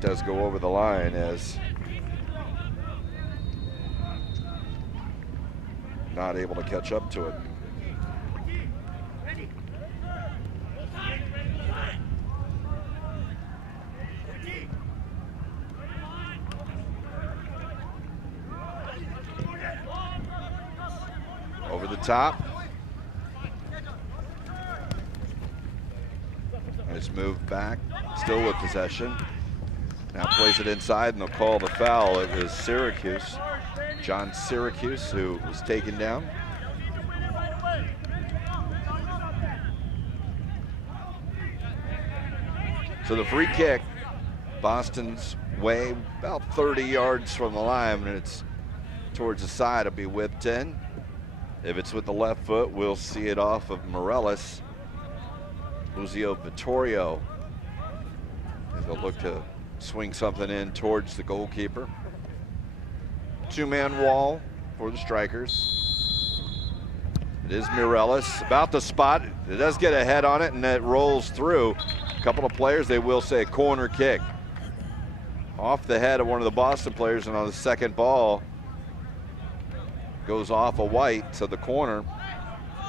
Does go over the line as not able to catch up to it. Over the top. Nice move back, still with possession. Now plays it inside and they'll call the foul. It was Syracuse, John Syracuse, who was taken down. So the free kick, Boston's way, about 30 yards from the line, and it's towards the side, it'll be whipped in. If it's with the left foot, we'll see it off of Morellis. Luzio Vittorio. They'll look to swing something in towards the goalkeeper. Two-man wall for the strikers. It is Morellis, about the spot. It does get a head on it and it rolls through. A couple of players, they will say corner kick. Off the head of one of the Boston players, and on the second ball, goes off a White to the corner.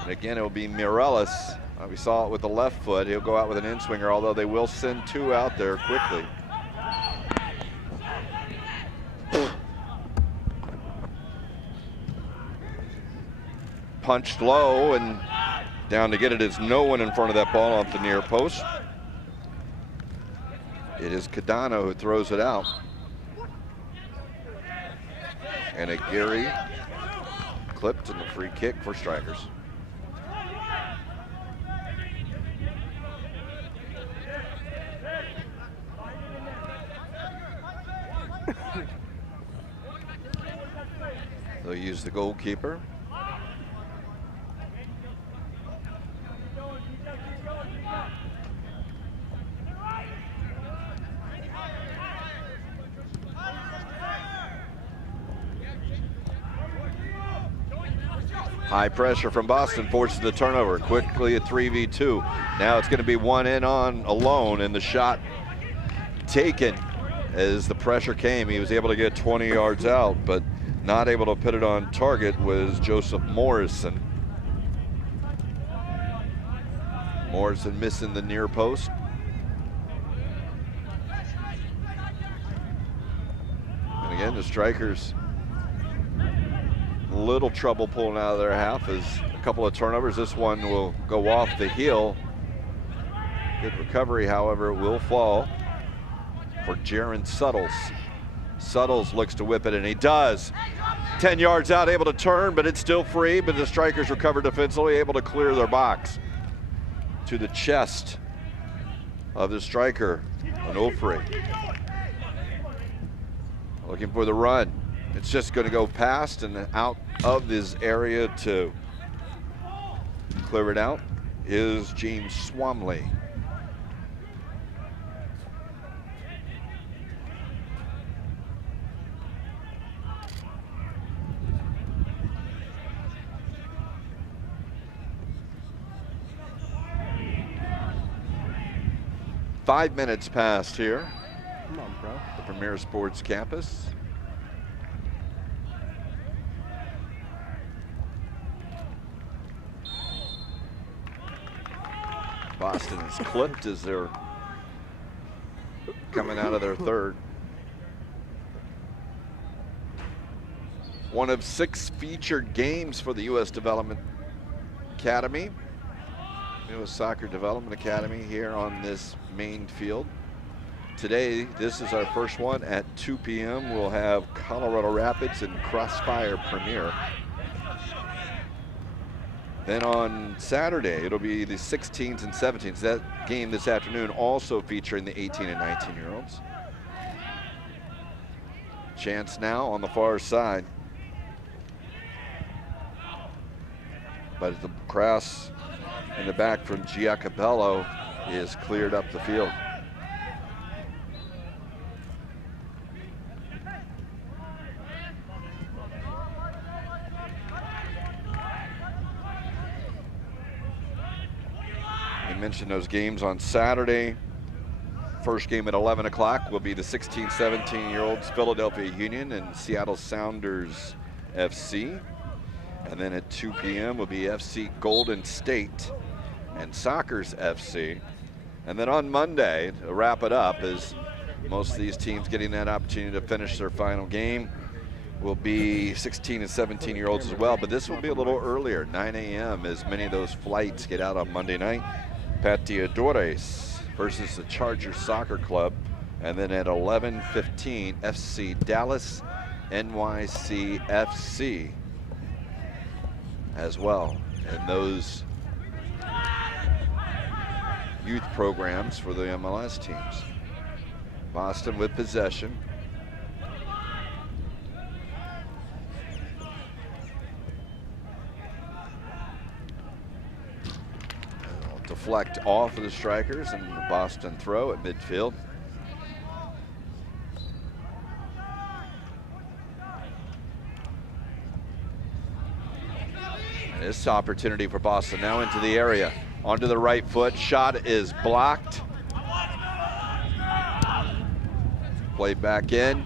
And again, it will be Morellis. We saw it with the left foot. He'll go out with an in-swinger, although they will send two out there quickly. Punched low, and down to get it is no one in front of that ball off the near post. It is Cadano who throws it out. And a Gary clipped in the free kick for strikers. They'll use the goalkeeper. High pressure from Boston forces the turnover. Quickly a 3v2. Now it's going to be one in on alone, and the shot taken as the pressure came. He was able to get 20 yards out, but not able to put it on target was Joseph Morrison. Morrison missing the near post. And again, the strikers little trouble pulling out of their half as a couple of turnovers. This one will go off the heel. Good recovery, however, it will fall for Jaron Suttles. Suttles looks to whip it, and he does. 10 yards out, able to turn, but it's still free, but the strikers recover defensively, able to clear their box. To the chest of the striker, Onofre. Looking for the run. It's just going to go past and out of this area to clear it out is James Swamley. Five minutes past here. Come on, bro. The Premier Sports Campus. Boston is clipped as they're coming out of their third. One of 6 featured games for the U.S. Development Academy. U.S. Soccer Development Academy here on this main field. Today, this is our first one at 2 p.m. We'll have Colorado Rapids and Crossfire Premier. Then on Saturday, it'll be the 16s and 17s. That game this afternoon also featuring the 18 and 19-year-olds. Chance now on the far side. But the cross in the back from Giacobello is cleared up the field. Mentioned those games on Saturday. First game at 11 o'clock will be the 16, 17-year-olds Philadelphia Union and Seattle Sounders FC. And then at 2 p.m. will be FC Golden State and Sockers FC. And then on Monday, to wrap it up, is most of these teams getting that opportunity to finish their final game, will be 16 and 17-year-olds as well. But this will be a little earlier, 9 a.m., as many of those flights get out on Monday night. Pateadores versus the Chargers Soccer Club. And then at 11:15, FC Dallas NYCFC as well. And those youth programs for the MLS teams. Boston with possession. They'll deflect off of the strikers and the Boston throw at midfield. And this opportunity for Boston now into the area. Onto the right foot, shot is blocked. Played back in,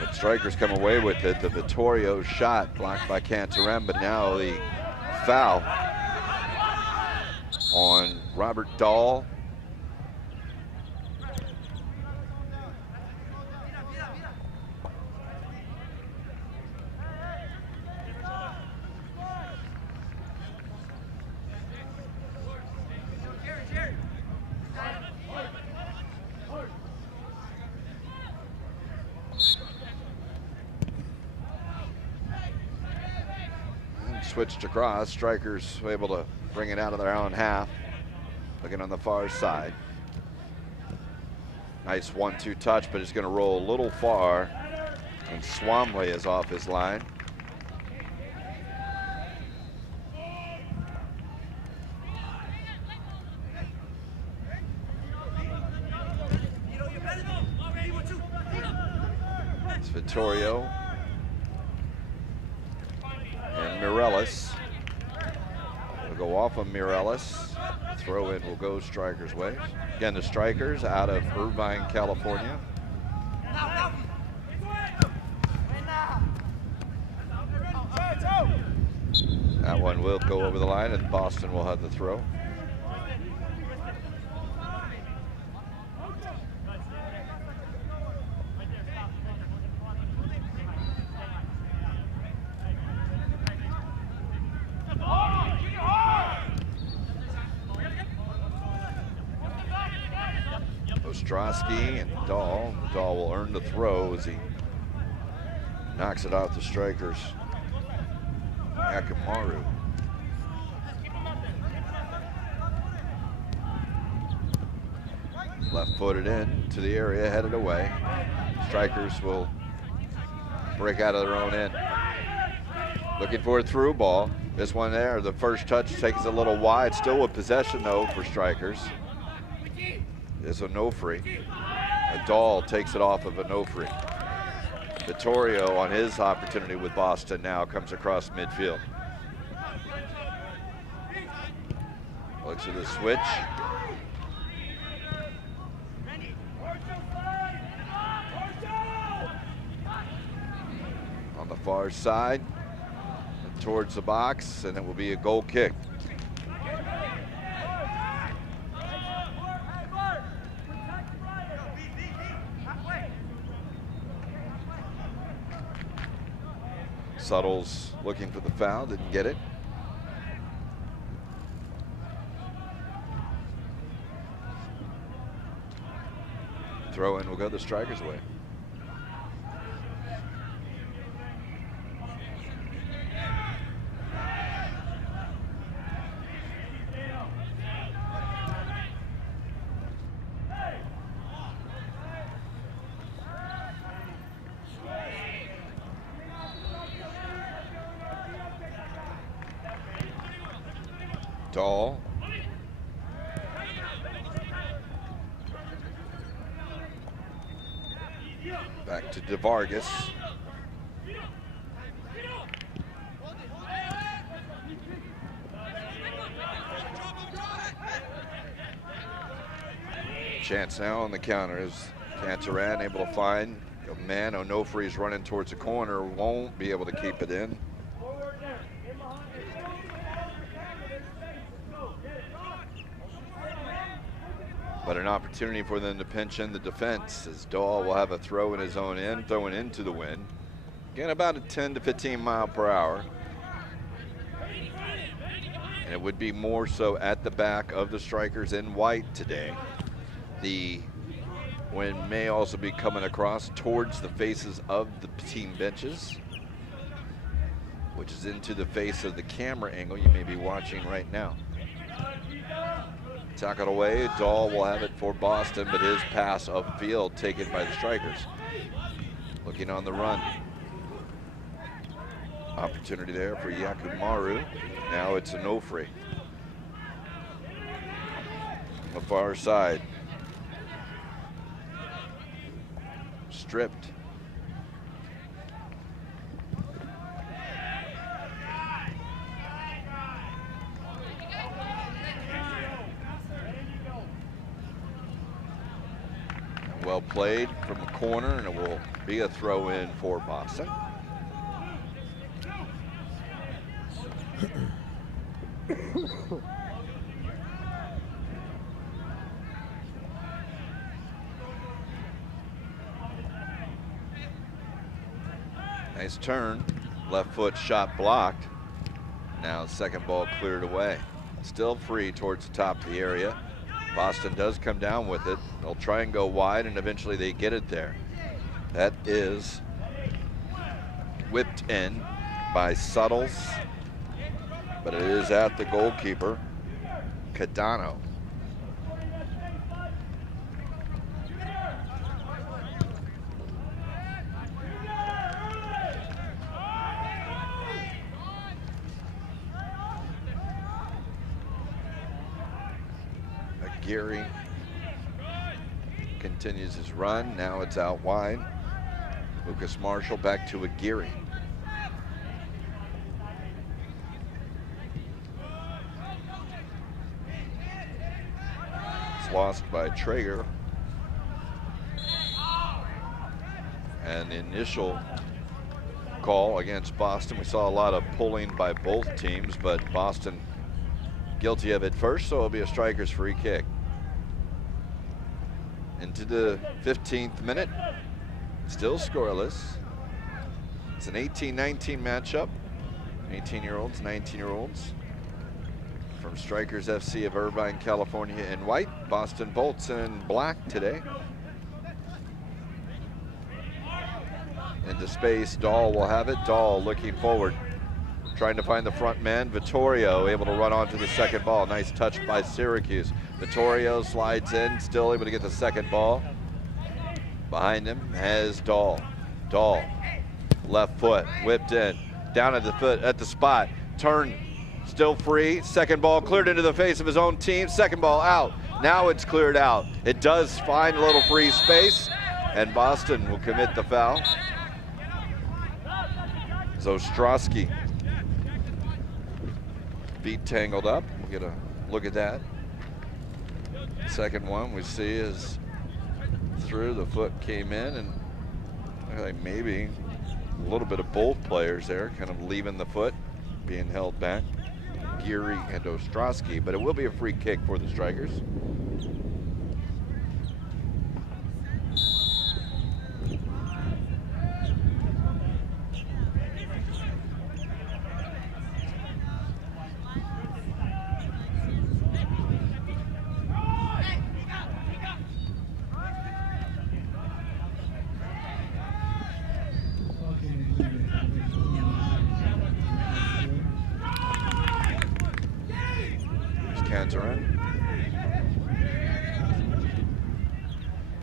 but strikers come away with it. The Vittorio shot blocked by Cantarem, but now the foul on Robert Dahl. Switched across, strikers were able to bring it out of their own half. Looking on the far side. Nice 1-2 touch, but it's going to roll a little far, and Swamley is off his line. It's Vittorio. And Mireles will go off of Mireles. Throw in will go strikers' way. Again, the strikers out of Irvine, California. That one will go over the line, and Boston will have the throw. Ostrowski and Dahl. Dahl will earn the throw as he knocks it off the strikers. Akamaru. Left-footed in to the area, headed away. Strikers will break out of their own end. Looking for a through ball. This one there, the first touch takes it a little wide. Still with possession though for strikers. Is Onofre. Dahl takes it off of Onofre. Vittorio on his opportunity with Boston now comes across midfield. Looks at the switch. On the far side, towards the box, and it will be a goal kick. Suttles looking for the foul, didn't get it. Throw in will go the strikers' way. Dahl. Back to DeVargas. Chance now on the counter is Cantaran able to find a man. Onofri's running towards the corner, won't be able to keep it in. But an opportunity for them to pinch in the defense as Dahl will have a throw in his own end, throwing into the wind. Again, about a 10 to 15 mile per hour. And it would be more so at the back of the strikers in white today. The wind may also be coming across towards the faces of the team benches, which is into the face of the camera angle you may be watching right now. Tackled away, Dahl will have it for Boston, but his pass upfield taken by the strikers. Looking on the run. Opportunity there for Yakumaru. Now it's Onofri. On the far side. Stripped. Well played from the corner, and it will be a throw in for Boston. Nice turn, left foot shot blocked. Now second ball cleared away. Still free towards the top of the area. Boston does come down with it. They'll try and go wide, and eventually they get it there. That is whipped in by Suttles, but it is at the goalkeeper, Cadano. Geary continues his run. Now it's out wide. Lucas Marshall back to Aguirre. It's lost by Traeger. And the initial call against Boston, we saw a lot of pulling by both teams, but Boston guilty of it first, so it'll be a striker's free kick. Into the 15th minute, still scoreless. It's an 18-19 matchup. 18-year-olds, 19-year-olds. From Strikers FC of Irvine, California in white. Boston Bolts in black today. Into space, Dahl will have it. Dahl looking forward, trying to find the front man. Vittorio able to run onto the second ball. Nice touch by Syracuse. Vittorio slides in, still able to get the second ball. Behind him has Dahl. Dahl, left foot, whipped in, down at the foot, at the spot. Turn, still free. Second ball cleared into the face of his own team. Second ball out. Now it's cleared out. It does find a little free space, and Boston will commit the foul. Zostrowski. Feet tangled up. We'll get a look at that. Second one we see is through. The foot came in, and like maybe a little bit of both players there, kind of leaving the foot, being held back. Geary and Ostrowski, but it will be a free kick for the Strikers.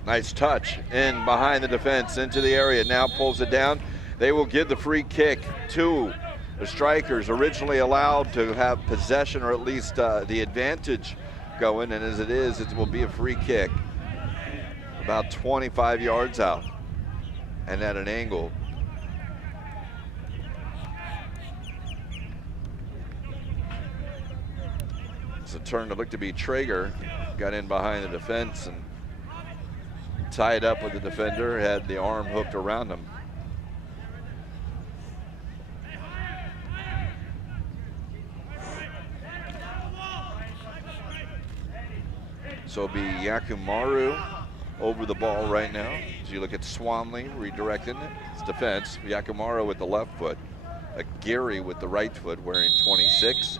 Nice touch in behind the defense into the area. Now pulls it down. They will give the free kick to the Strikers, originally allowed to have possession or at least the advantage going, and as it is, it will be a free kick about 25 yards out and at an angle. It's a turn that looked to be Traeger, got in behind the defense and tied up with the defender, had the arm hooked around him. So it'll be Yakumaru over the ball right now. As you look at Swanley redirecting his defense. Yakumaru with the left foot. Gary with the right foot wearing 26.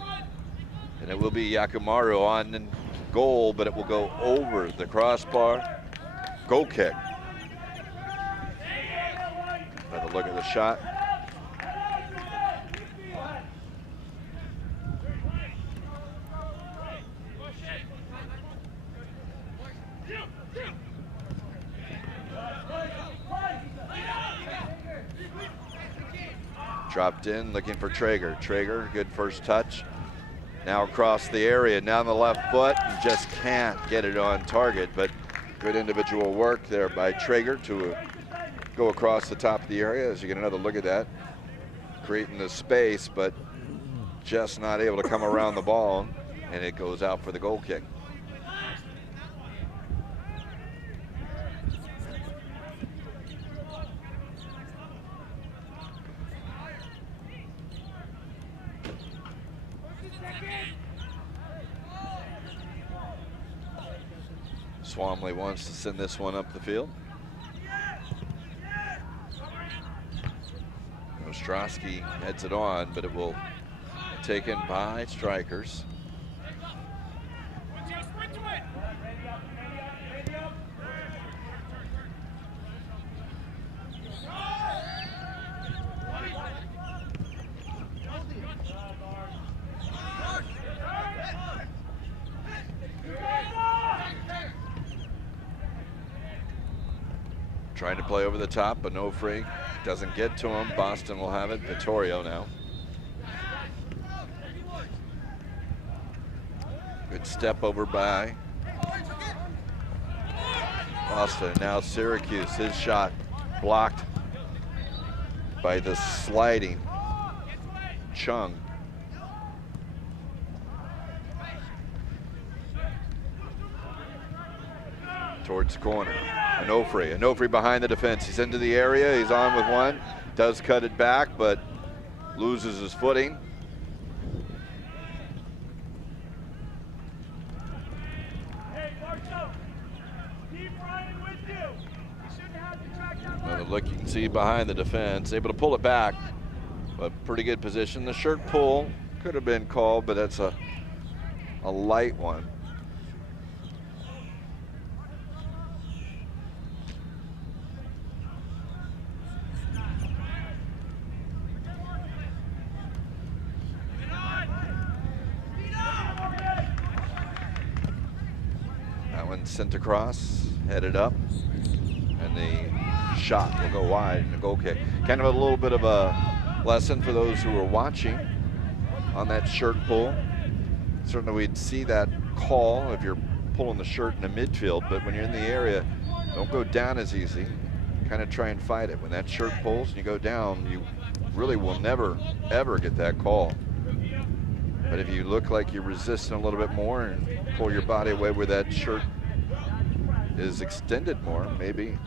And it will be Yakumaru on goal, but it will go over the crossbar. Goal kick. Another look at the shot. Dropped in, looking for Traeger. Traeger, good first touch. Now across the area, down the left foot, and just can't get it on target, but good individual work there by Traeger to go across the top of the area. As you get another look at that, creating the space, but just not able to come around the ball, and it goes out for the goal kick. Swamley wants to send this one up the field. Ostrowski heads it on, but it will be taken by strikers. Trying to play over the top, but no free. Doesn't get to him. Boston will have it. Vittorio now. Good step over by Boston. Now Syracuse, his shot blocked by the sliding Chung. Towards the corner. Onofre behind the defense. He's into the area. He's on with one. Does cut it back, but loses his footing. Another look you can see behind the defense. Able to pull it back, but pretty good position. The shirt pull could have been called, but that's a light one. Sent across, headed up, and the shot will go wide and a goal kick. Kind of a little bit of a lesson for those who are watching on that shirt pull. Certainly we'd see that call if you're pulling the shirt in the midfield, but when you're in the area, don't go down as easy. Kind of try and fight it. When that shirt pulls and you go down, you really will never, ever get that call. But if you look like you're resisting a little bit more and pull your body away where that shirt is extended more, maybe.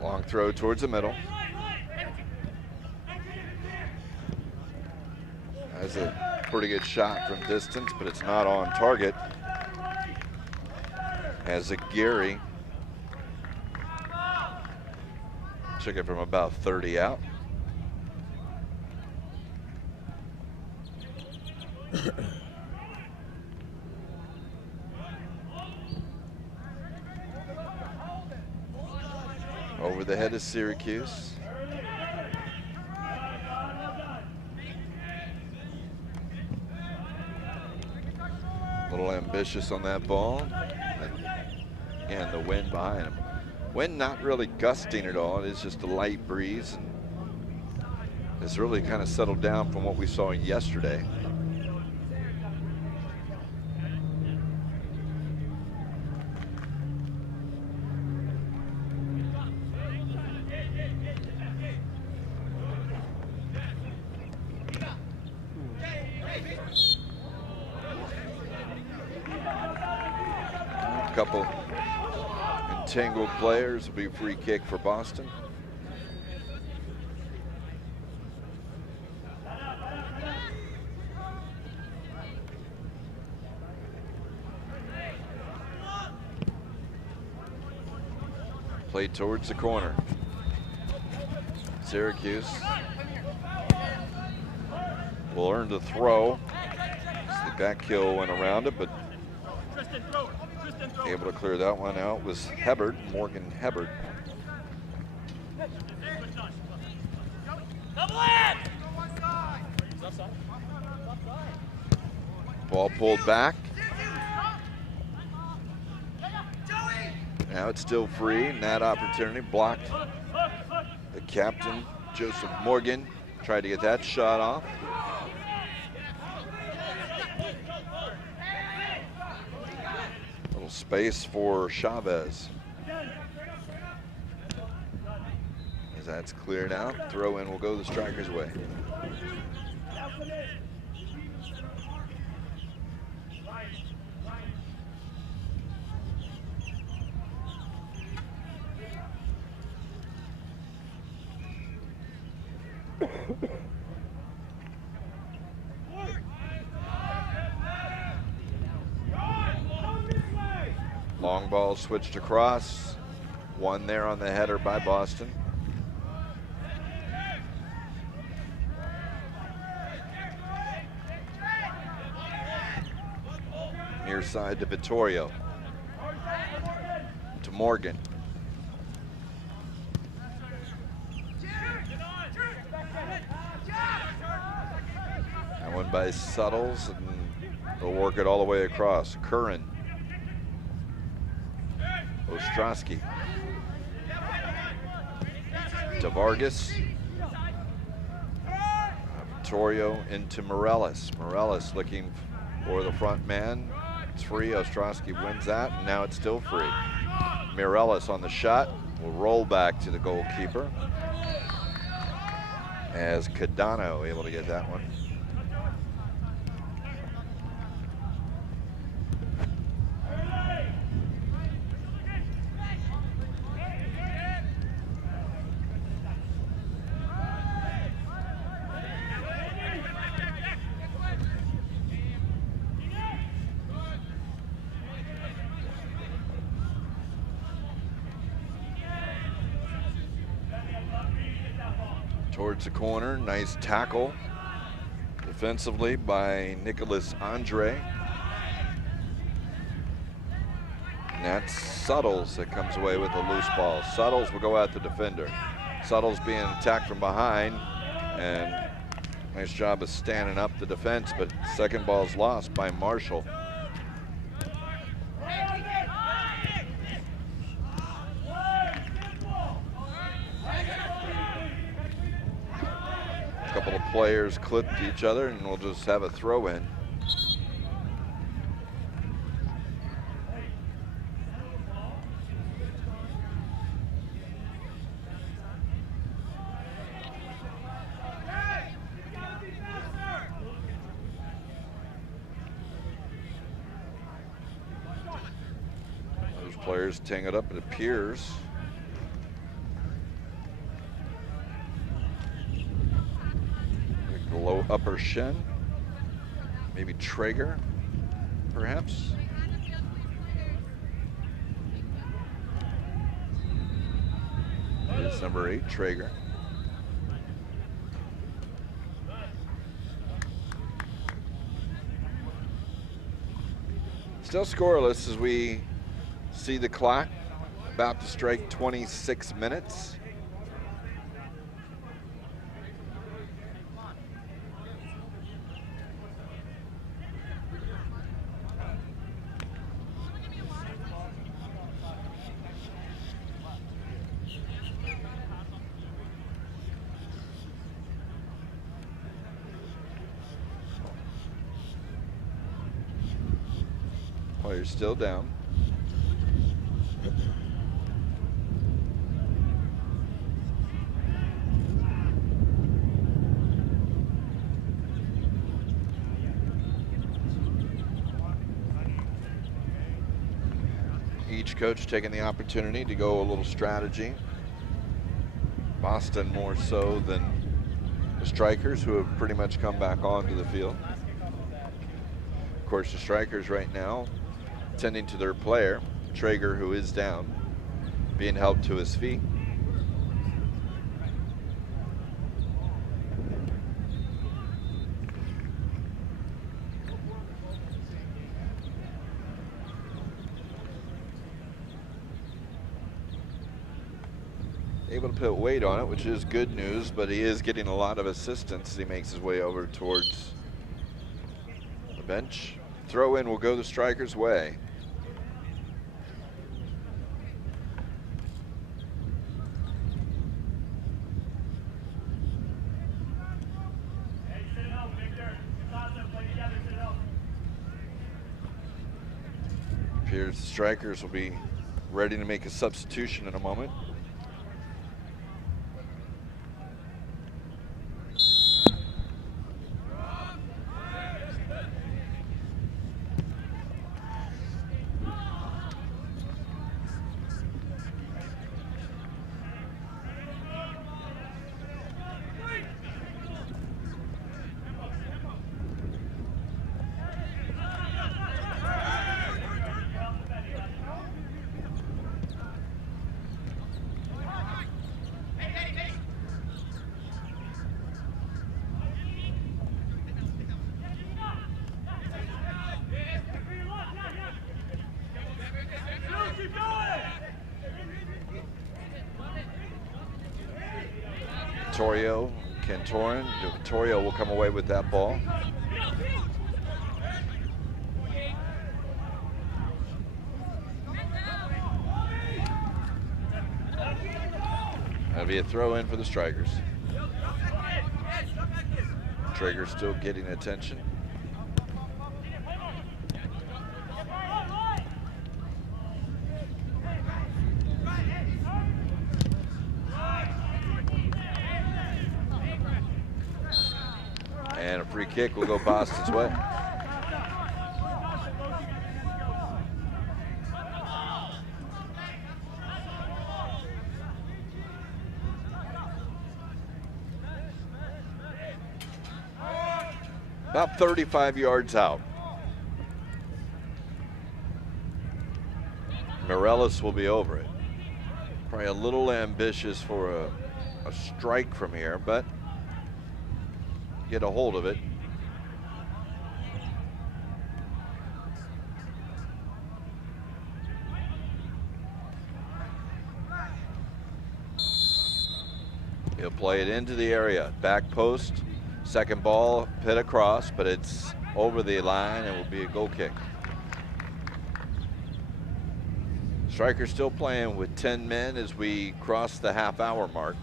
Long throw towards the middle. Has a pretty good shot from distance, but it's not on target. Has a Gary. Took it from about 30 out. Over the head of Syracuse. A little ambitious on that ball. And the wind behind him. Wind not really gusting at all. It is just a light breeze. And it's really kind of settled down from what we saw yesterday. couple entangled players. It'll be a free kick for Boston. Played towards the corner. Syracuse will earn the throw. The back heel went around it, but able to clear that one out was Hebert, Morgan Hebert. Ball pulled back. Now it's still free, and that opportunity blocked. The captain, Joseph Morgan, tried to get that shot off. Little space for Chavez. As that's cleared out, throw in will go the striker's way. Long ball switched across. One there on the header by Boston. Near side to Vittorio. To Morgan. That one by Suttles, and they'll work it all the way across. Curran. Ostrowski. To Vargas. Vittorio into Morellis. Morellis looking for the front man. It's free. Ostrowski wins that, and now it's still free. Morellis on the shot will roll back to the goalkeeper. As Cadano able to get that one. Towards the corner, nice tackle defensively by Nicholas Andre. And that's Suttles that comes away with the loose ball. Suttles will go at the defender. Suttles being attacked from behind, and nice job of standing up the defense, but second ball's lost by Marshall. Couple of players clipped each other, and we'll just have a throw in. Those players teeing it up, it appears. Low upper shin, maybe Traeger, perhaps. It's number 8, Traeger. Still scoreless as we see the clock about to strike 26 minutes. Players still down. Each coach taking the opportunity to go a little strategy. Boston more so than the Strikers, who have pretty much come back onto the field. Of course, the Strikers right now tending to their player, Traeger, who is down, being helped to his feet. Able to put weight on it, which is good news, but he is getting a lot of assistance as he makes his way over towards the bench. Throw in will go the Strikers' way. Appears the Strikers will be ready to make a substitution in a moment. Cantorin will come away with that ball. That'll be a throw in for the Strikers. Traeger still getting attention. And a free kick will go Boston's way. About 35 yards out. Morellis will be over it. Probably a little ambitious for a strike from here, but get a hold of it. He'll play it into the area. Back post, second ball, pit across, but it's over the line and will be a goal kick. Strikers still playing with 10 men as we cross the half-hour mark.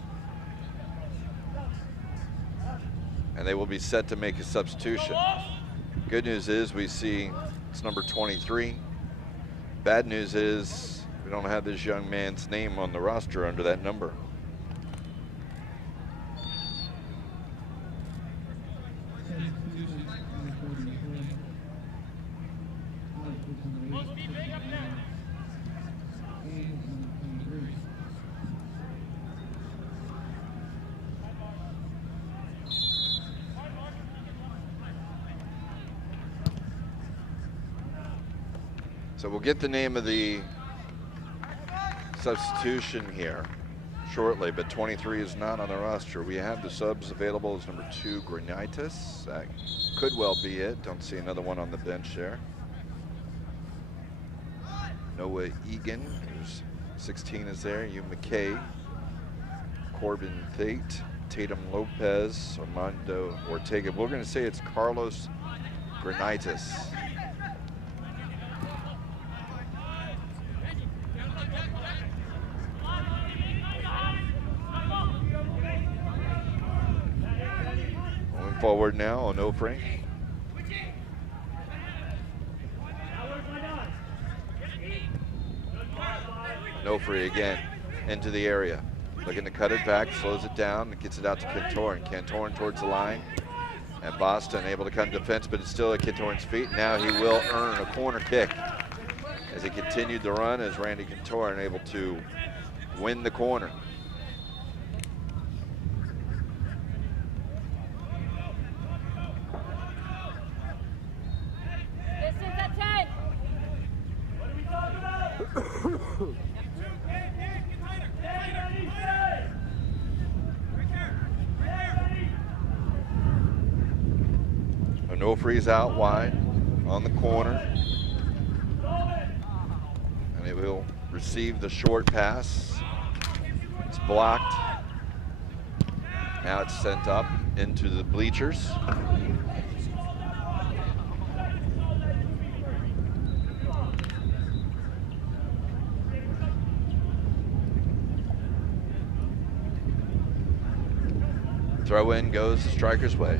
And they will be set to make a substitution. Good news is we see it's number 23. Bad news is we don't have this young man's name on the roster under that number. So we'll get the name of the substitution here shortly, but 23 is not on the roster. We have the subs available as number 2, Granitas. That could well be it. Don't see another one on the bench there. Noah Egan, who's 16 is there. Hugh McKay, Corbin Thate, Tatum Lopez, Armando Ortega. We're going to say it's Carlos Granitas. Forward now on O'Frey. O'Frey again into the area. Looking to cut it back, slows it down, and gets it out to Cantorin. Cantorin towards the line. And Boston able to come defense, but it's still at Cantorin's feet. Now he will earn a corner kick as he continued the run as Randy Cantor unable to win the corner. Distance at 10. Onofri's out wide on the corner. And it will receive the short pass. It's blocked. Now it's sent up into the bleachers. Throw in goes the Strikers' way.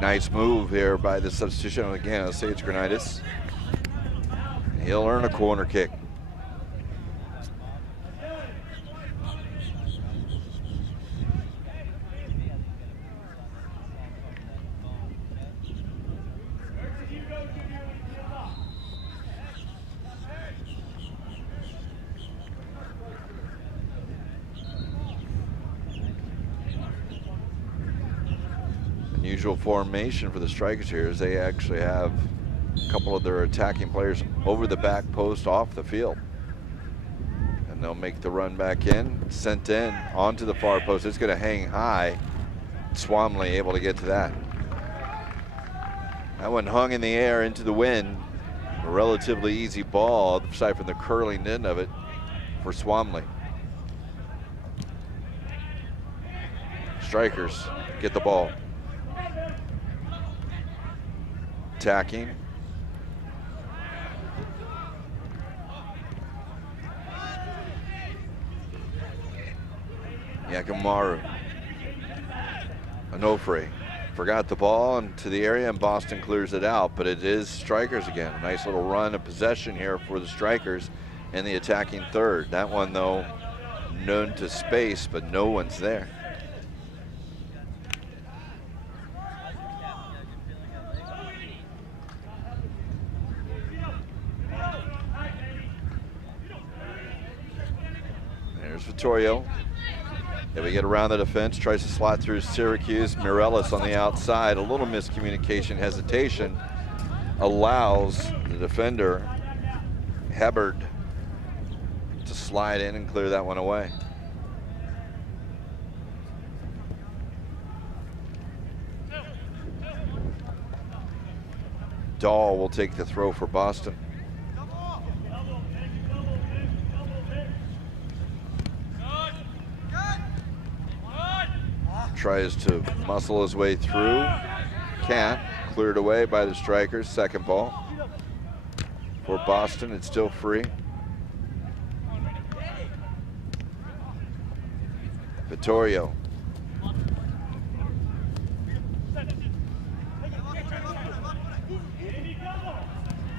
Nice move here by the substitution again, Sage Granitis. He'll earn a corner kick. Unusual formation for the Strikers here is they actually have a couple of their attacking players over the back post off the field. And they'll make the run back in, sent in onto the far post. It's going to hang high. Swamley able to get to that. That one hung in the air into the wind. A relatively easy ball, aside from the curling end of it for Swamley. Strikers get the ball. Attacking. Yakamaru. Onofre forgot the ball into the area and Boston clears it out, but it is Strikers again. Nice little run of possession here for the Strikers in the attacking third. That one though, known to space, but no one's there. Vittorio. If we get around the defense, tries to slot through Syracuse. Mireles on the outside. A little miscommunication, hesitation. Allows the defender, Hebard, to slide in and clear that one away. Dahl will take the throw for Boston. Tries to muscle his way through. Can't. Cleared away by the Strikers. Second ball for Boston. It's still free. Vittorio.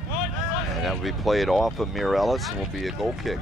And that will be played off of Mireles and will be a goal kick.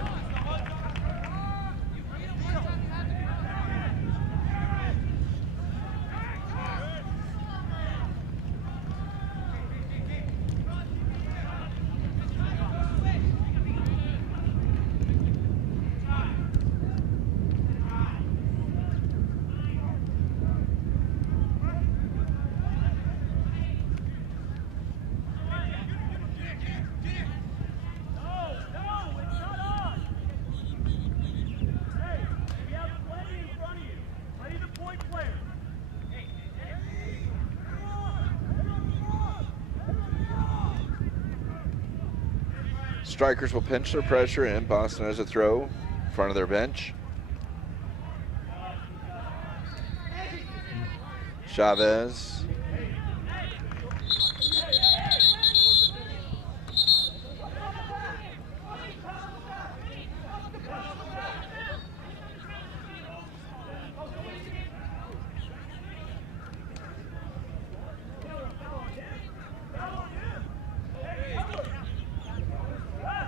Strikers will pinch their pressure in. Boston has a throw in front of their bench. Chavez.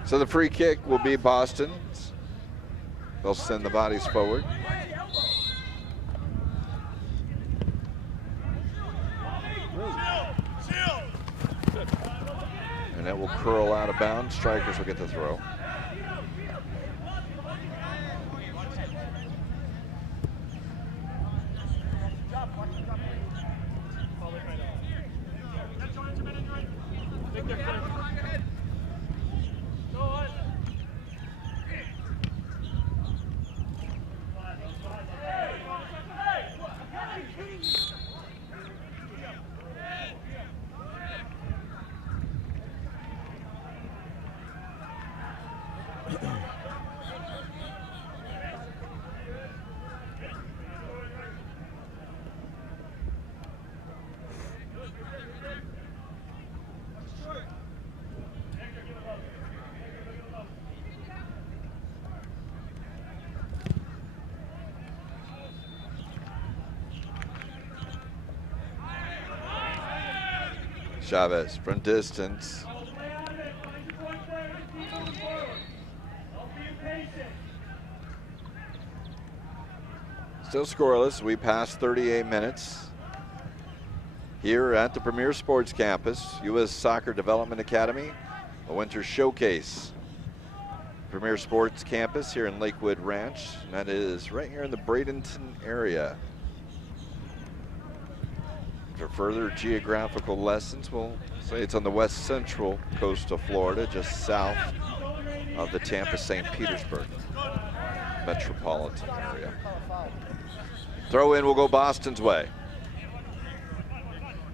So the free kick will be Boston's. They'll send the bodies forward. And that will curl out of bounds. Strikers will get the throw. Chavez from distance. Still scoreless. We passed 38 minutes here at the Premier Sports Campus, U.S. Soccer Development Academy, a winter showcase. Premier Sports Campus here in Lakewood Ranch, and that is right here in the Bradenton area. For further geographical lessons, we'll say it's on the west central coast of Florida, just south of the Tampa-St. Petersburg metropolitan area. Throw in will go Boston's way.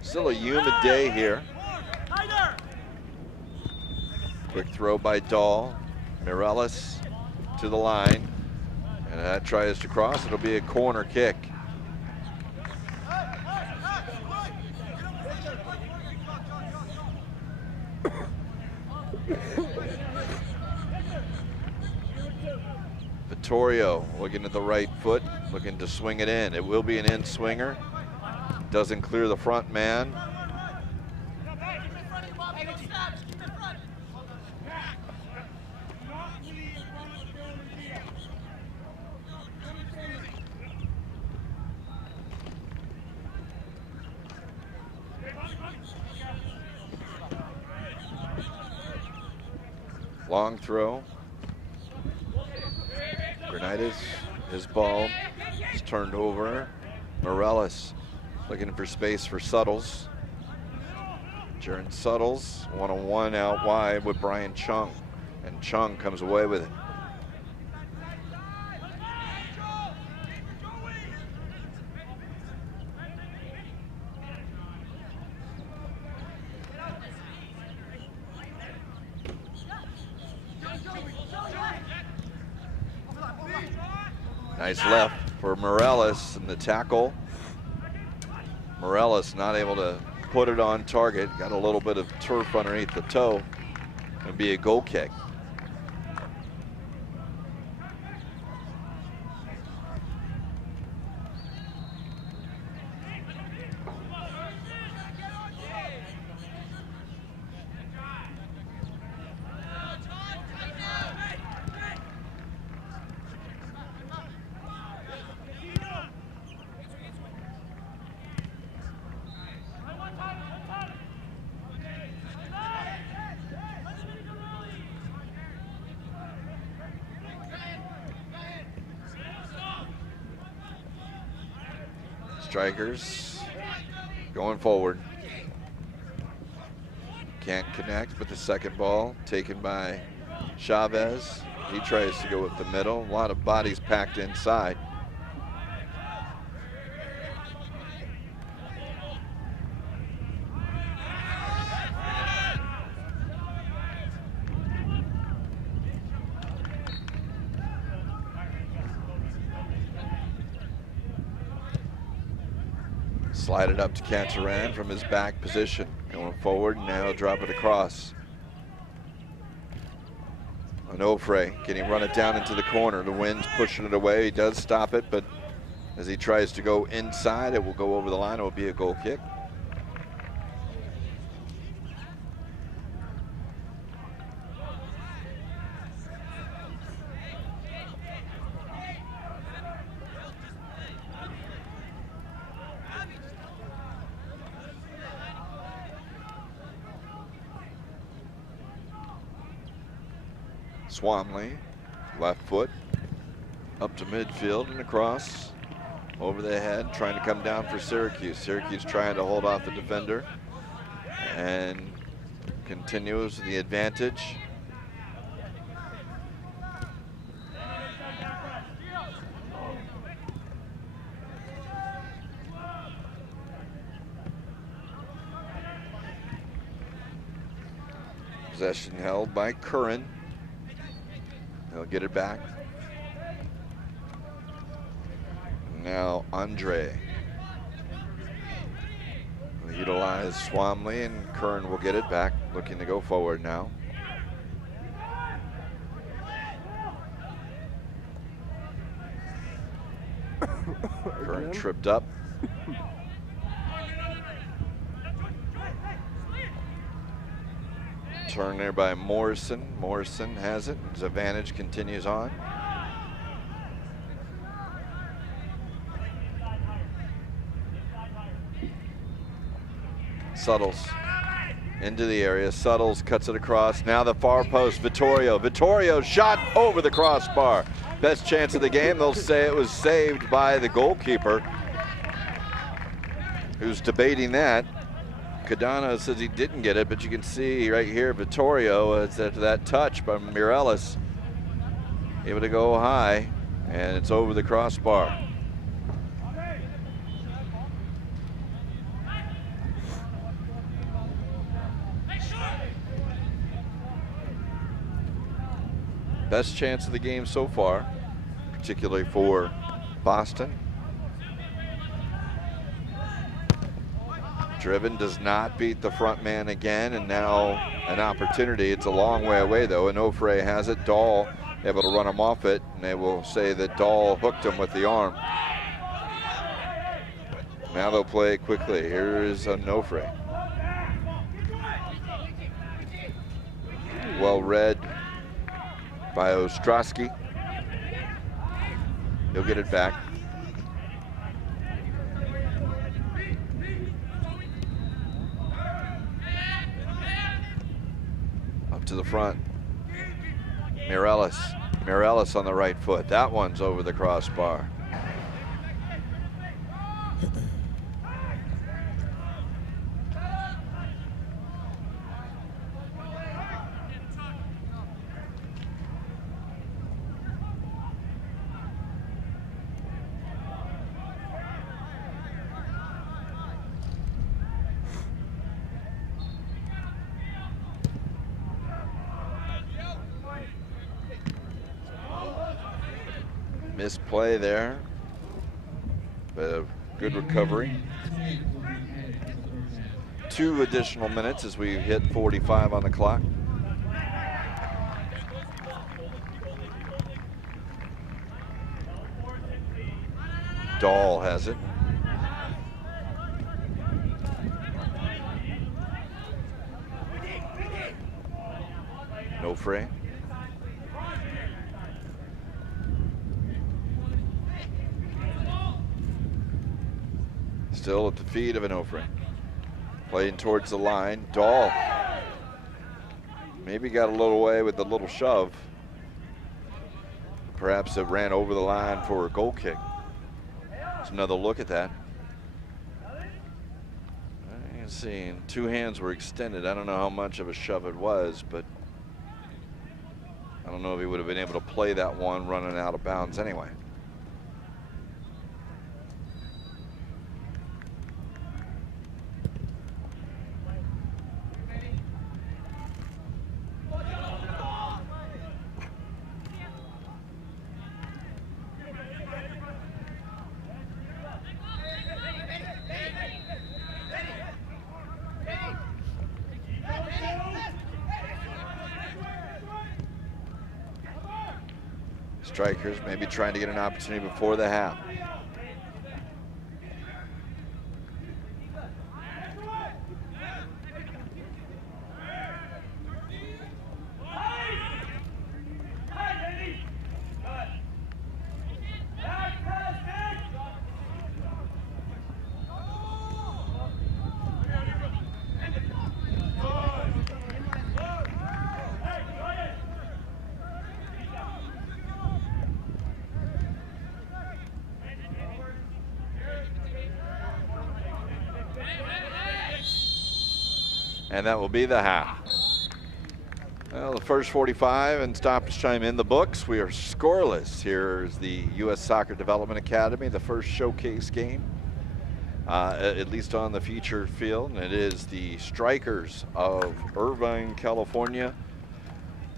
Still a humid day here. Quick throw by Dahl. Mireles to the line. And that tries to cross. It'll be a corner kick. Vittorio looking at the right foot, looking to swing it in. It will be an in swinger. Doesn't clear the front man. Long throw. Granitas, his ball is turned over. Mireles looking for space for Suttles. Jaron Suttles, one-on-one out wide with Brian Chung. And Chung comes away with it. Nice left for Mireles and the tackle. Mireles not able to put it on target. Got a little bit of turf underneath the toe. It'll be a goal kick. Strikers going forward. Can't connect with the second ball taken by Chavez. He tries to go with the middle. A lot of bodies packed inside. Slide it up to Cantaran from his back position. Going forward, now he'll drop it across. Onofre, can he run it down into the corner? The wind's pushing it away. He does stop it, but as he tries to go inside, it will go over the line. It will be a goal kick. Swamley, left foot, up to midfield and across, over the head, trying to come down for Syracuse. Syracuse trying to hold off the defender and continues the advantage. Possession held by Curran. He'll get it back. Now Andre will utilize Swamley, and Curran will get it back, looking to go forward now. Curran tripped up. Turn there by Morrison. Morrison has it. His advantage continues on. Suttles into the area. Suttles cuts it across. Now the far post. Vittorio. Vittorio shot over the crossbar. Best chance of the game. They'll say it was saved by the goalkeeper, who's debating that. Cadano says he didn't get it, but you can see right here Vittorio, it's after that touch by Mireles, able to go high, and it's over the crossbar. Best chance of the game so far, particularly for Boston. Driven does not beat the front man again, and now an opportunity. It's a long way away though, and Onofre has it. Dahl able to run him off it, and they will say that Dahl hooked him with the arm. Now they'll play it quickly. Here is Onofre. Well read by Ostrowski. He'll get it back. To the front. Mireles. Mireles on the right foot. That one's over the crossbar. Misplay there, but a good recovery. 2 additional minutes as we hit 45 on the clock. Dahl has it. Onofre. Still at the feet of Onofre. Playing towards the line. Dahl maybe got a little away with the little shove. Perhaps it ran over the line for a goal kick. Let's another look at that. You can see 2 hands were extended. I don't know how much of a shove it was, but I don't know if he would have been able to play that one running out of bounds anyway. Strikers maybe trying to get an opportunity before the half. And that will be the half. Well, the first 45 and stoppage time in the books. We are scoreless. Here's the U.S. Soccer Development Academy, the first showcase game, at least on the feature field. And it is the Strikers of Irvine, California,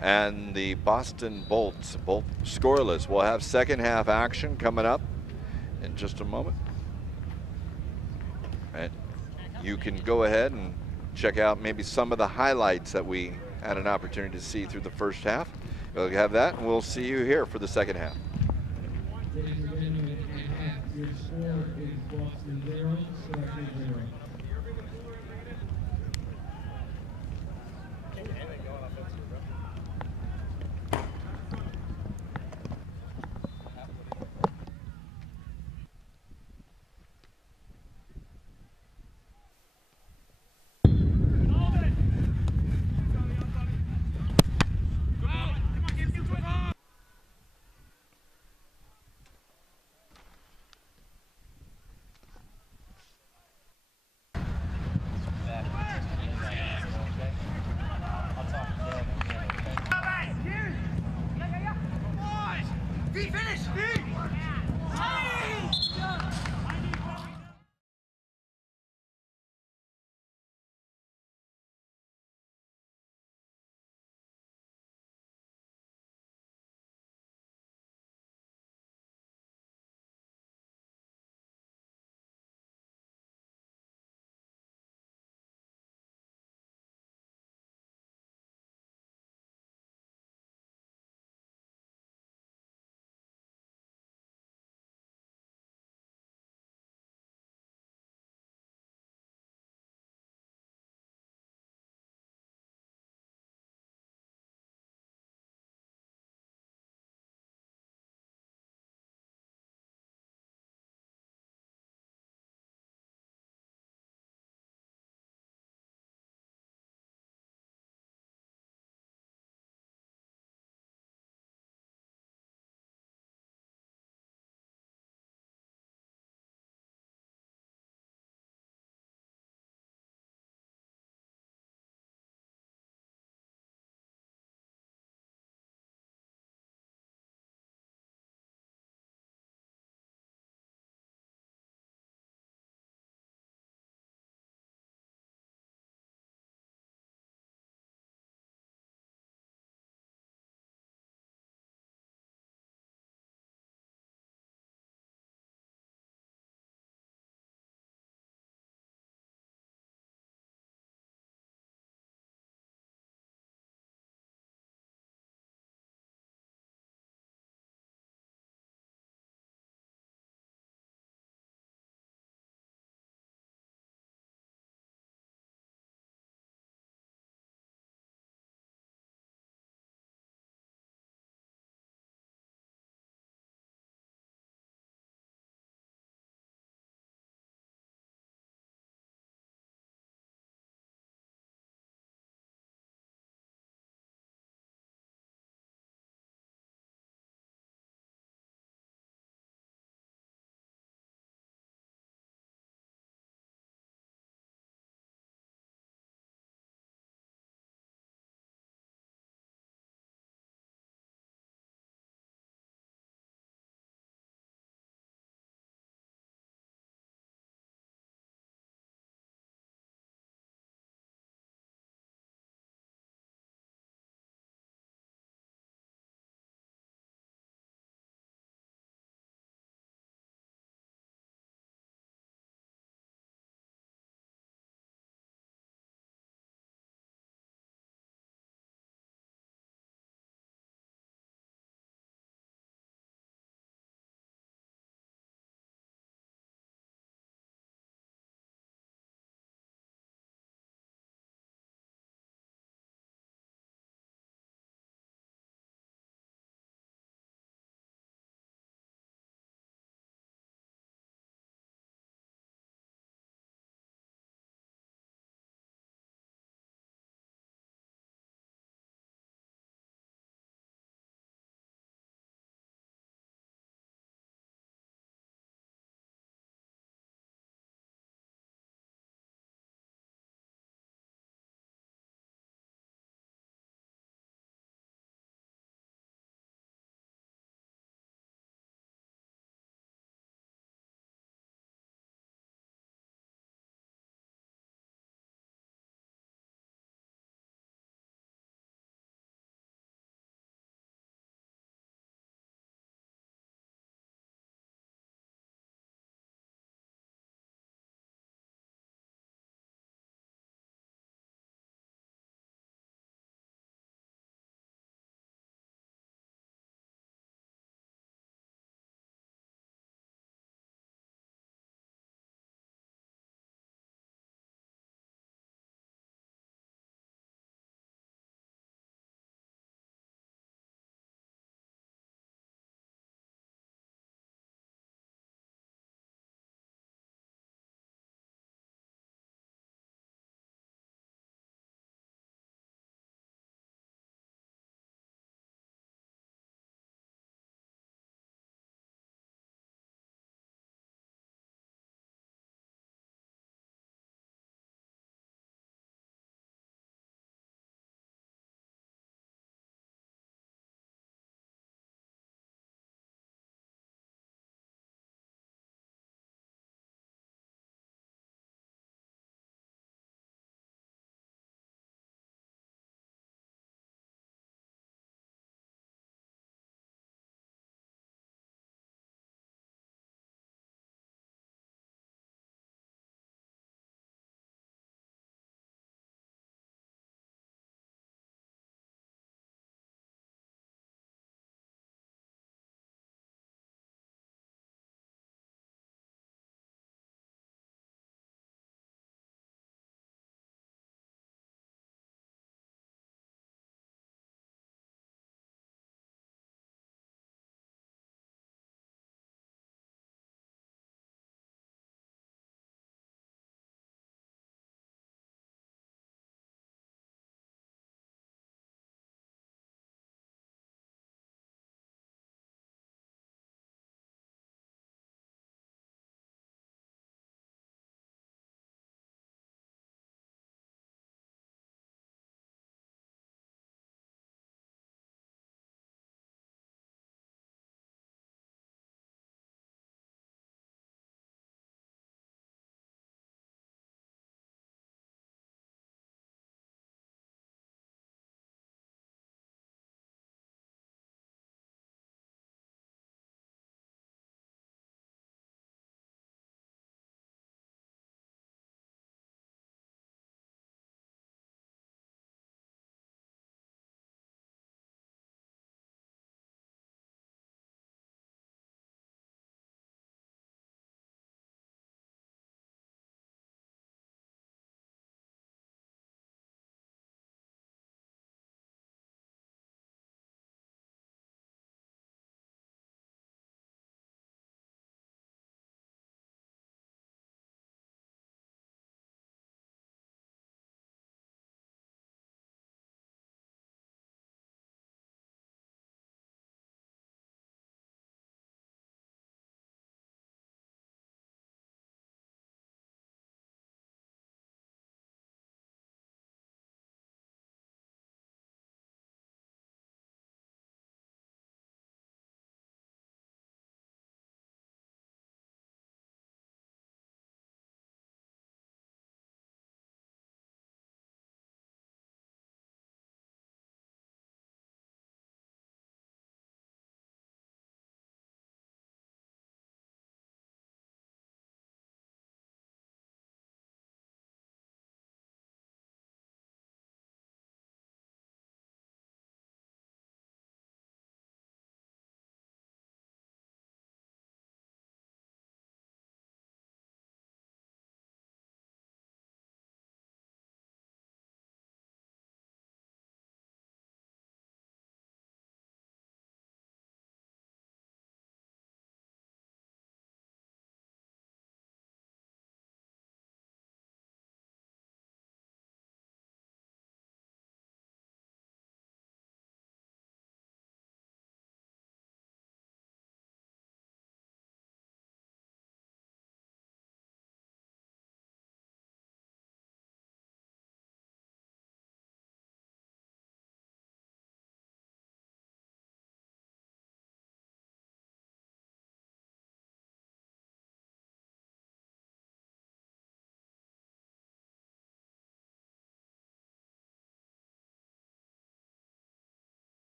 and the Boston Bolts, both scoreless. We'll have second half action coming up in just a moment. And you can go ahead and check out maybe some of the highlights that we had an opportunity to see through the first half. We'll have that, and we'll see you here for the second half. Your score is Boston 0, Strikers 0.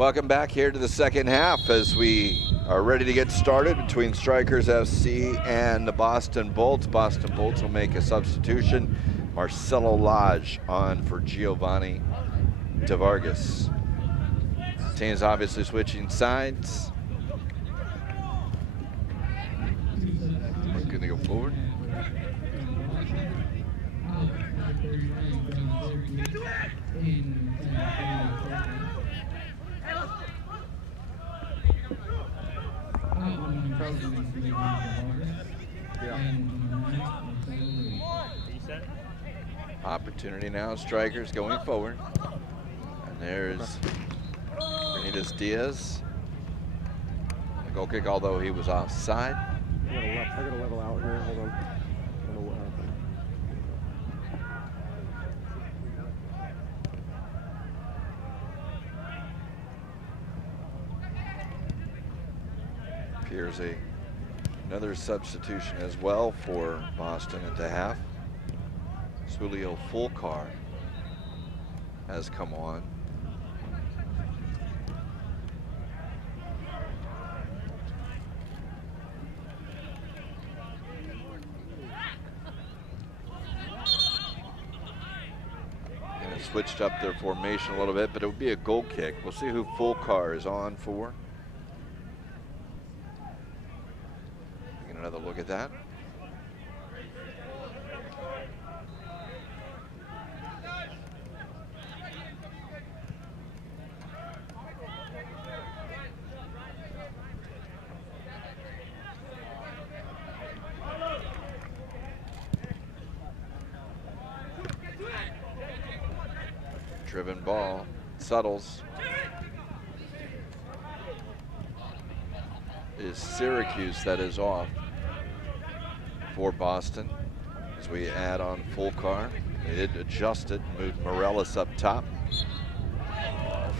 Welcome back here to the second half as we are ready to get started between Strikers FC and the Boston Bolts. Boston Bolts will make a substitution. Marcelo Lodge on for Giovanni DeVargas. Team's obviously switching sides. We're going to go forward. Opportunity now, Strikers going forward. And there's Benitez Diaz. A goal kick, although he was offside. I gotta level out here, hold on. I don't know what happened. Appears another substitution as well for Boston at the half. Julio Fulcar has come on. And switched up their formation a little bit, but it would be a goal kick. We'll see who Fulcar is on for. Get another look at that. Driven ball, Suttles. It is Syracuse that is off for Boston as we add on Fulcar. They did adjust it, moved Morellis up top.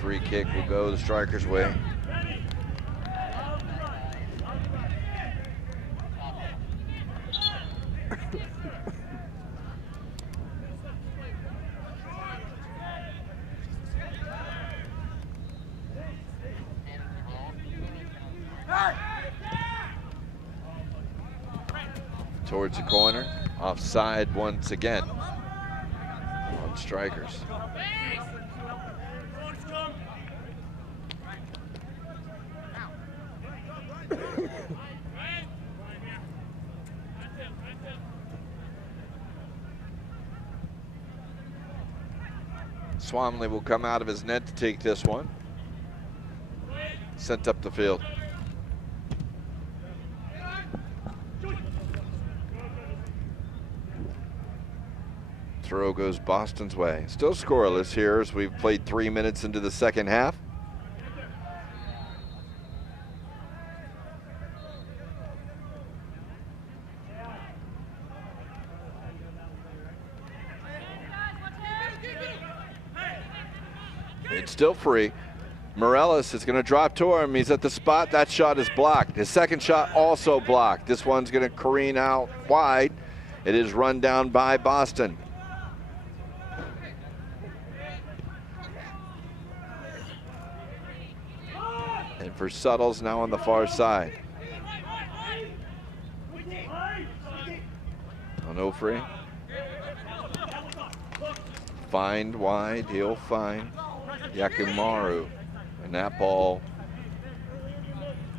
Free kick will go the Strikers' way. Towards the corner, offside once again on Strikers. Swamley will come out of his net to take this one. Sent up the field. Throw goes Boston's way. Still scoreless here as we've played 3 minutes into the second half. It's still free. Morellis is going to drop to him. He's at the spot. That shot is blocked. His second shot also blocked. This one's going to careen out wide. It is run down by Boston. And for Suttles now on the far side. Onofre. Find wide, he'll find Yakimaru. And that ball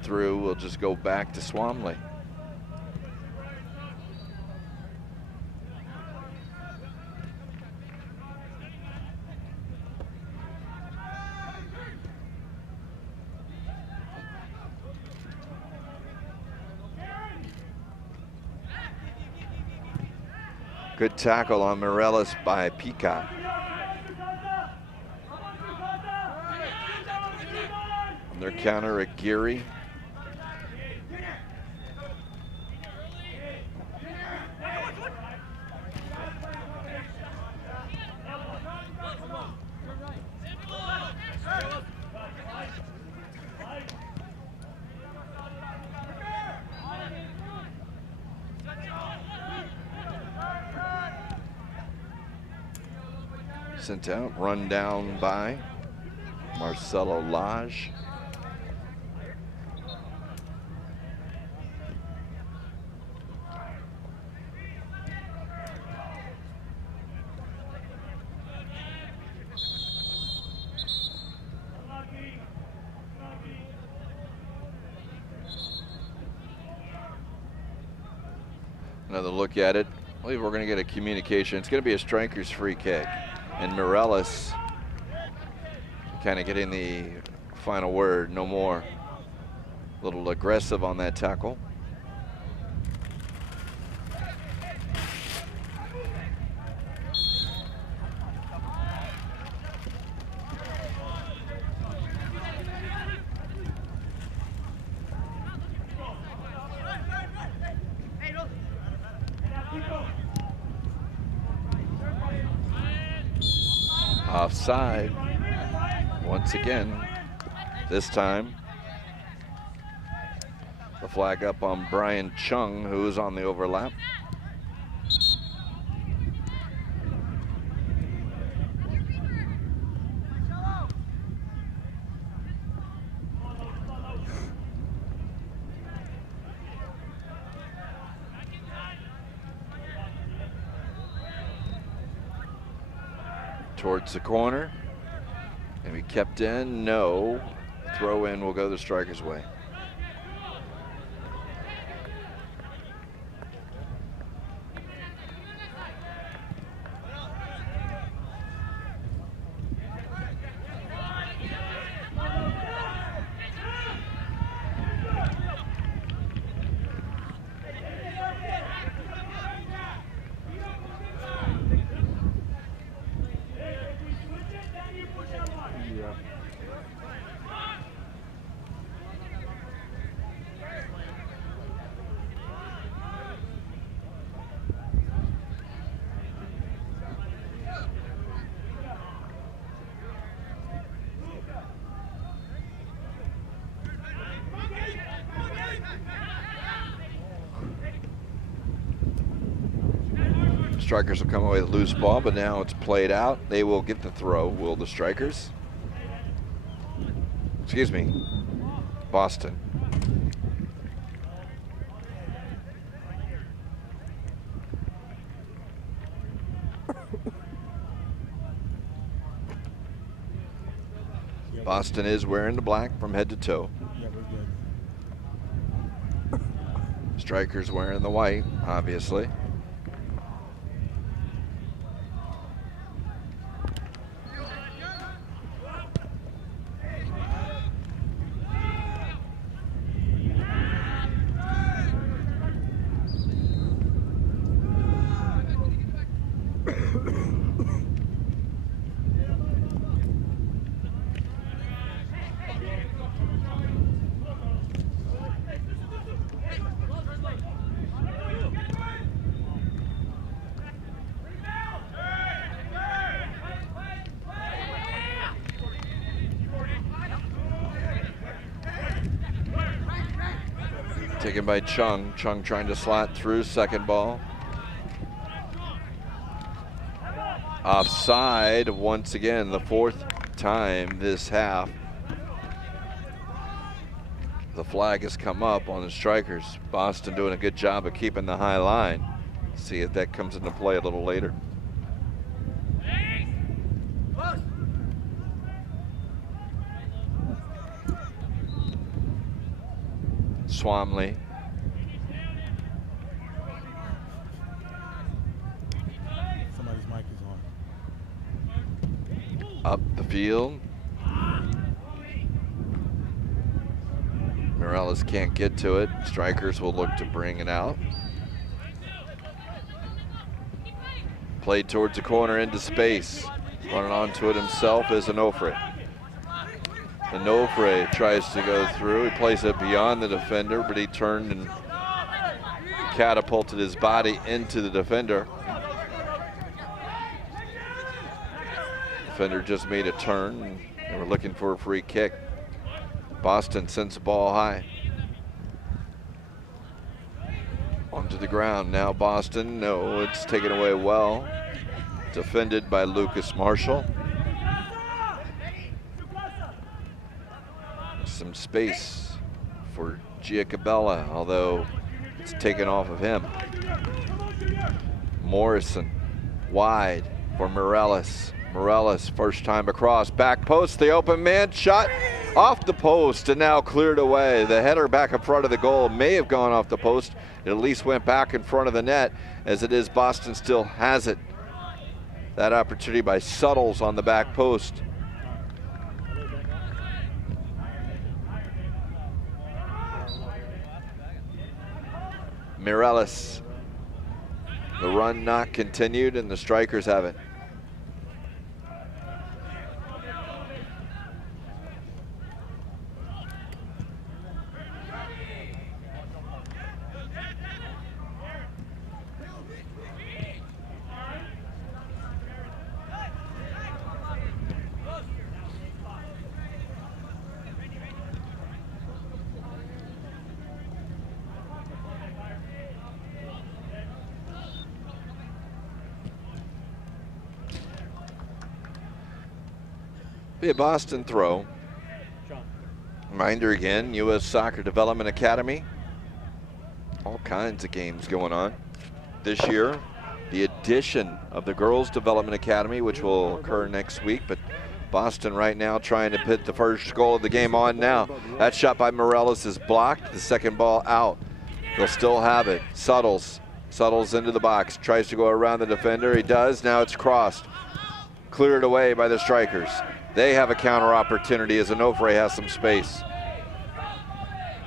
through will just go back to Swamley. Good tackle on Morellis by Peacock. On their counter, Aguirre. Sent out, run down by Marcelo Lage. Another look at it. I believe we're going to get a communication. It's going to be a striker's free kick. And Morales kind of getting the final word, no more. A little aggressive on that tackle. Offside once again. This time the flag up on Brian Chung, who is on the overlap. Towards the corner, and we kept in, no. Throw in will go the striker's way. Strikers will come away with a loose ball, but now it's played out. They will get the throw, will the Strikers. Excuse me, Boston. Boston is wearing the black from head to toe. Yeah, we're good. Strikers wearing the white, obviously. Taken by Chung. Chung trying to slot through, second ball. Offside once again, the fourth time this half. The flag has come up on the Strikers. Boston doing a good job of keeping the high line. See if that comes into play a little later. Swamley. Somebody's mic is on. Up the field. Morales can't get to it. Strikers will look to bring it out. Played towards the corner into space. Running onto it himself is Onofre. Onofre tries to go through. He plays it beyond the defender, but he turned and catapulted his body into the defender. Defender just made a turn, and we're looking for a free kick. Boston sends the ball high. Onto the ground now, Boston. No, it's taken away well. Defended by Lucas Marshall. some space for Giacabella, although it's taken off of him. Morrison wide for Morales. Morales, first time across, back post, the open man shot off the post and now cleared away. The header back in front of the goal may have gone off the post. It at least went back in front of the net. As it is, Boston still has it. That opportunity by Suttles on the back post. Morales. The run not continued and the Strikers have it. Be a Boston throw. Reminder again, U.S. Soccer Development Academy. All kinds of games going on. This year, the addition of the Girls Development Academy, which will occur next week, but Boston right now trying to put the first goal of the game on now. That shot by Morales is blocked, the second ball out. They'll still have it. Suttles into the box, tries to go around the defender, he does, now it's crossed. Cleared away by the Strikers. They have a counter opportunity as Onofre has some space.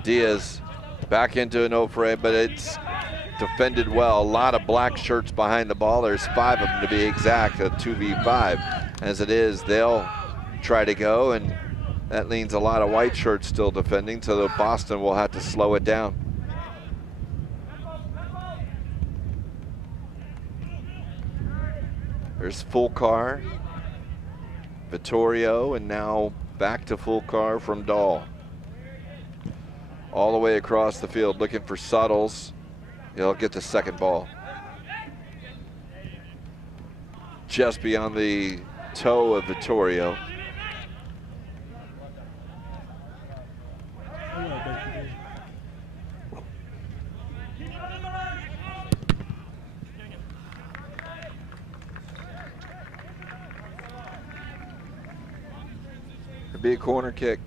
Diaz back into Onofre, but it's defended well. A lot of black shirts behind the ball. There's 5 of them to be exact, a 2v5. As it is, they'll try to go, and that leaves a lot of white shirts still defending, so the Boston will have to slow it down. There's Fulcar, Vittorio, and now back to Fulcar from Dahl. All the way across the field looking for Suttles. He'll get the second ball. Just beyond the toe of Vittorio. It'd be a corner kick.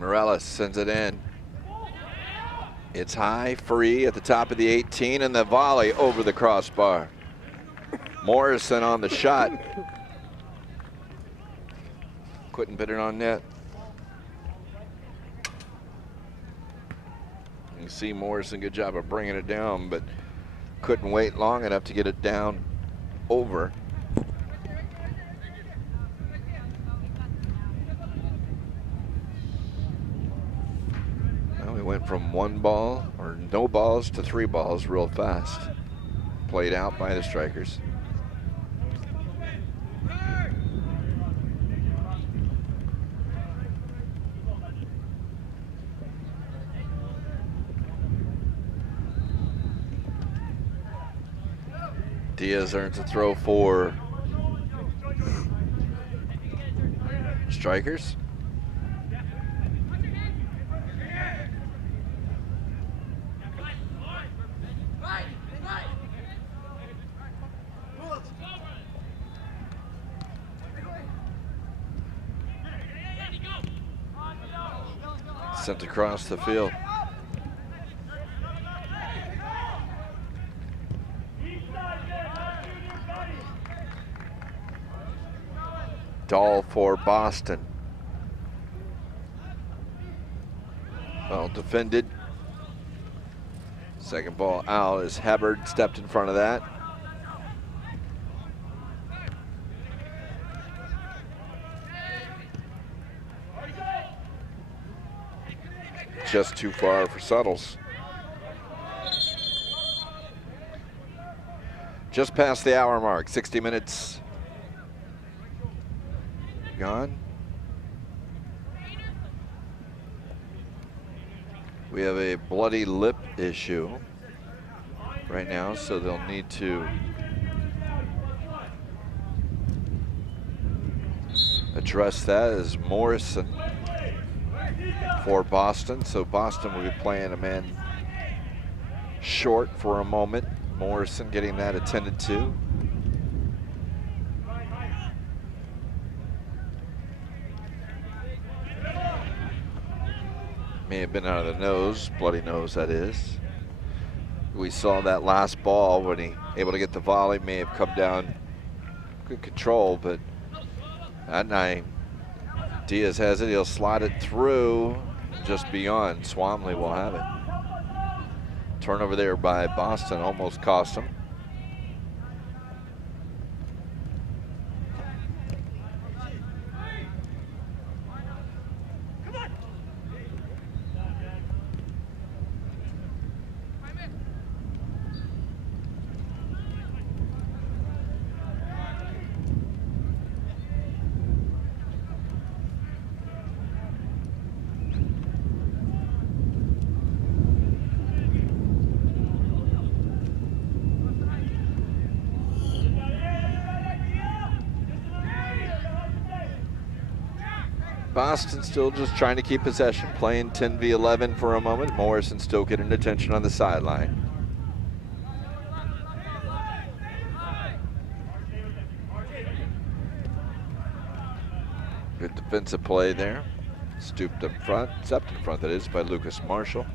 Morales sends it in. It's high, free at the top of the 18, and the volley over the crossbar. Morrison on the shot. Couldn't put it on net. You see Morrison, good job of bringing it down, but couldn't wait long enough to get it down over. Went from 1 ball or no balls to 3 balls real fast. Played out by the Strikers. Diaz earns a throw for Strikers. Sent across the field. Dahl for Boston. Well defended. Second ball out as Hubbard stepped in front of that. just too far for Suttles. Just past the hour mark, 60 minutes gone. We have a bloody lip issue right now, so they'll need to address that as Morrison for Boston. So Boston will be playing a man short for a moment. Morrison getting that attended to. May have been out of the nose, bloody nose that is. We saw that last ball when he able to get the volley, may have come down good control, but that night Diaz has it, he'll slide it through just beyond. Swamley will have it. Turnover there by Boston almost cost him. Boston still just trying to keep possession, playing 10v11 for a moment. Morrison still getting attention on the sideline. Good defensive play there. Stooped up front, stepped in front, that is, by Lucas Marshall.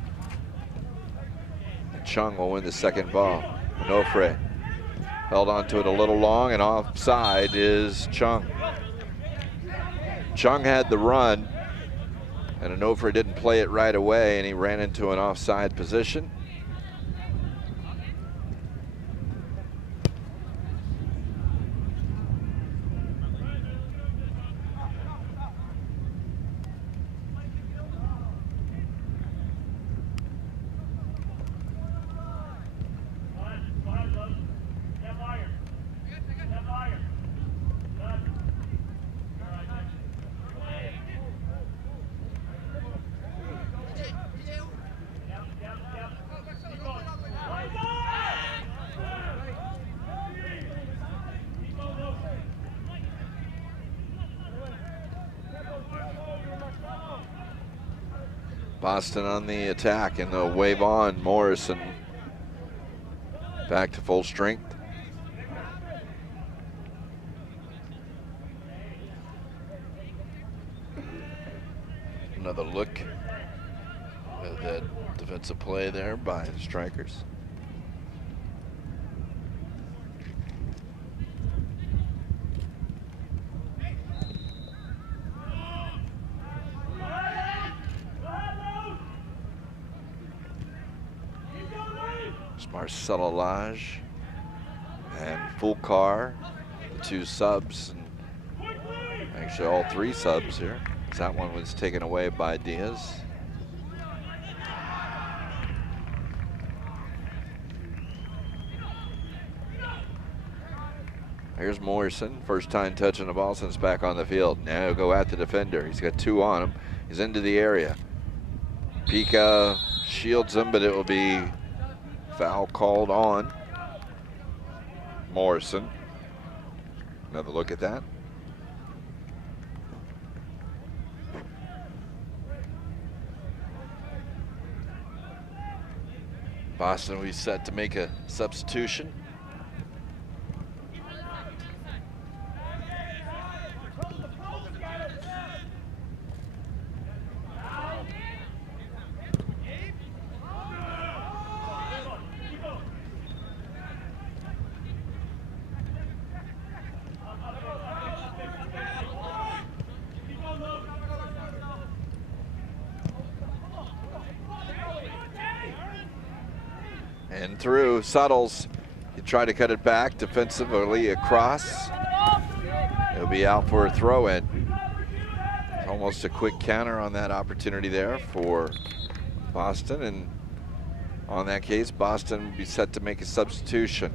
Chung will win the second ball. Onofre held onto it a little long, and offside is Chung. Chung had the run, and Onofre didn't play it right away, and he ran into an offside position. Boston on the attack, and they'll wave on Morrison back to full strength. Another look at that defensive play there by the strikers. Marcelo Lage and Fulcar, the two subs, and actually all three subs here. That one was taken away by Diaz. Here's Morrison, first time touching the ball since back on the field. Now he'll go at the defender. He's got two on him. He's into the area. Pica shields him, but it will be foul called on Morrison. Another look at that. Boston will be set to make a substitution. And through Suttles, he tried to cut it back defensively across. It'll be out for a throw-in. Almost a quick counter on that opportunity there for Boston, and on that case, Boston will be set to make a substitution.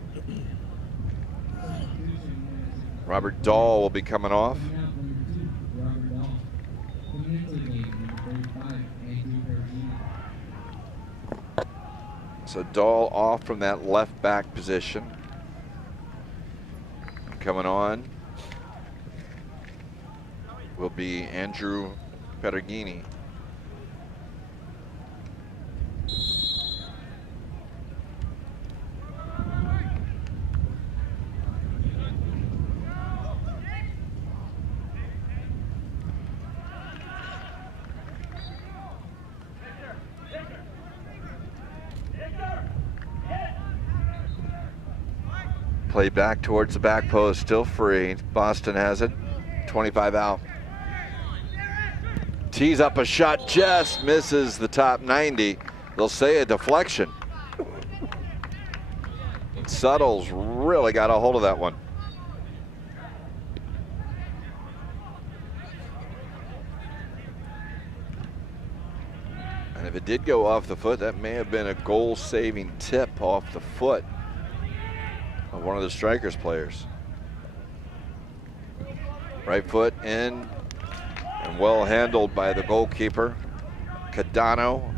Robert Dahl will be coming off. So Dahl off from that left back position. Coming on will be Andrew Perugini. Play back towards the back post, still free. Boston has it, 25 out. Tees up a shot, just misses the top 90. They'll say a deflection. Suttles really got a hold of that one. And if it did go off the foot, that may have been a goal-saving tip off the foot of one of the Strikers players. Right foot in, and well handled by the goalkeeper, Cadano,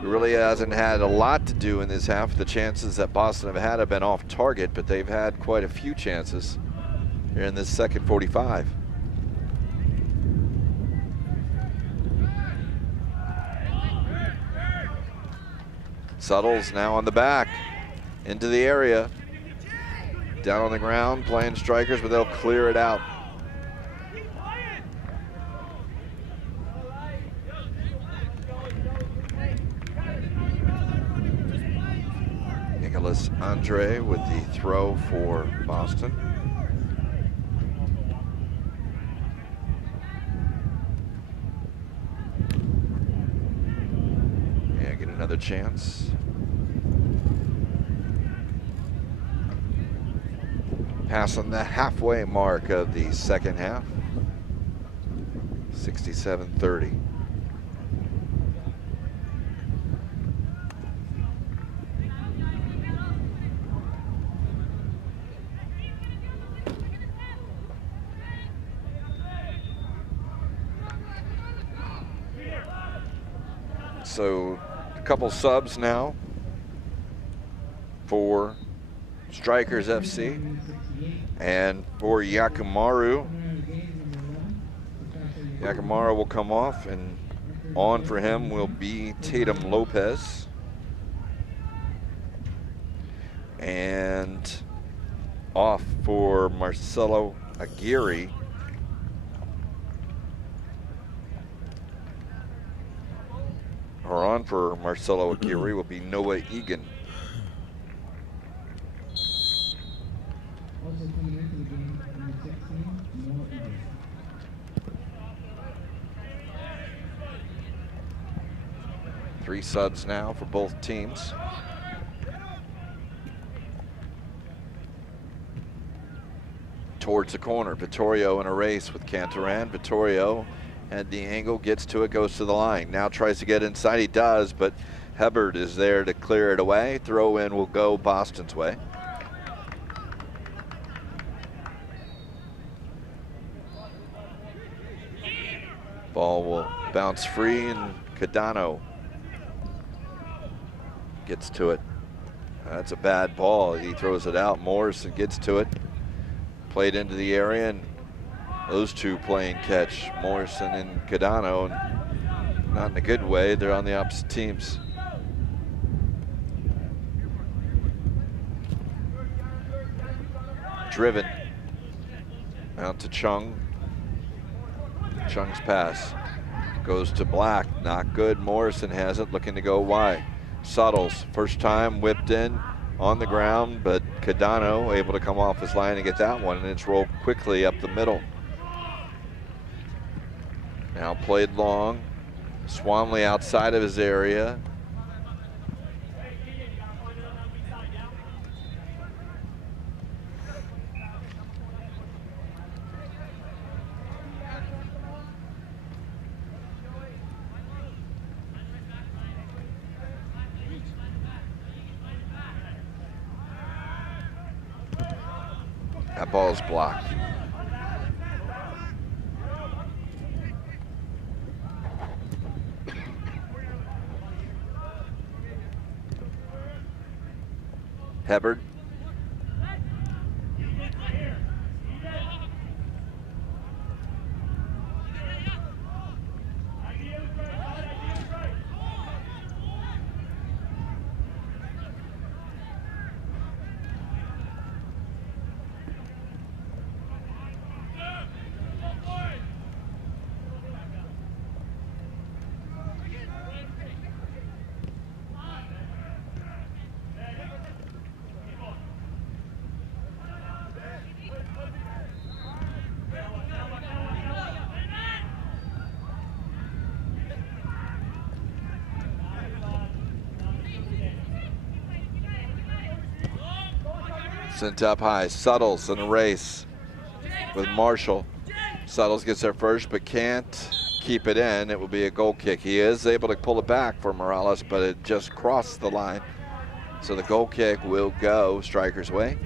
who really hasn't had a lot to do in this half. The chances that Boston have been off target, but they've had quite a few chances here in this second 45. Suttles now on the back. Into the area, down on the ground, playing Strikers, but they'll clear it out. Nicholas Andre with the throw for Boston. Yeah, get another chance. Passing the halfway mark of the second half, 67-30. So a couple subs now for Strikers FC. And for Yakimaru, Yakimaru will come off, and on for him will be Tatum Lopez. And off for Marcelo Aguirre. Or on for Marcelo Aguirre will be Noah Egan. Three subs now for both teams. Towards the corner, Vittorio in a race with Cantaran. Vittorio had the angle, gets to it, goes to the line. Now tries to get inside, he does, but Hubbard is there to clear it away. Throw in will go Boston's way. Ball will bounce free, and Cadano gets to it. That's a bad ball. He throws it out. Morrison gets to it. Played into the area, and those two playing catch, Morrison and Cadano, and not in a good way. They're on the opposite teams. Driven out to Chung. Chung's pass goes to Black. Not good. Morrison has it, looking to go wide. Suttles, first time whipped in on the ground, but Cadano able to come off his line and get that one, and it's rolled quickly up the middle. Now played long. Swamley outside of his area. That ball's blocked. Hubbard. Sent up high. Suttles in the race with Marshall. Suttles gets there first, but can't keep it in. It will be a goal kick. He is able to pull it back for Morales, but it just crossed the line. So the goal kick will go Strikers' way.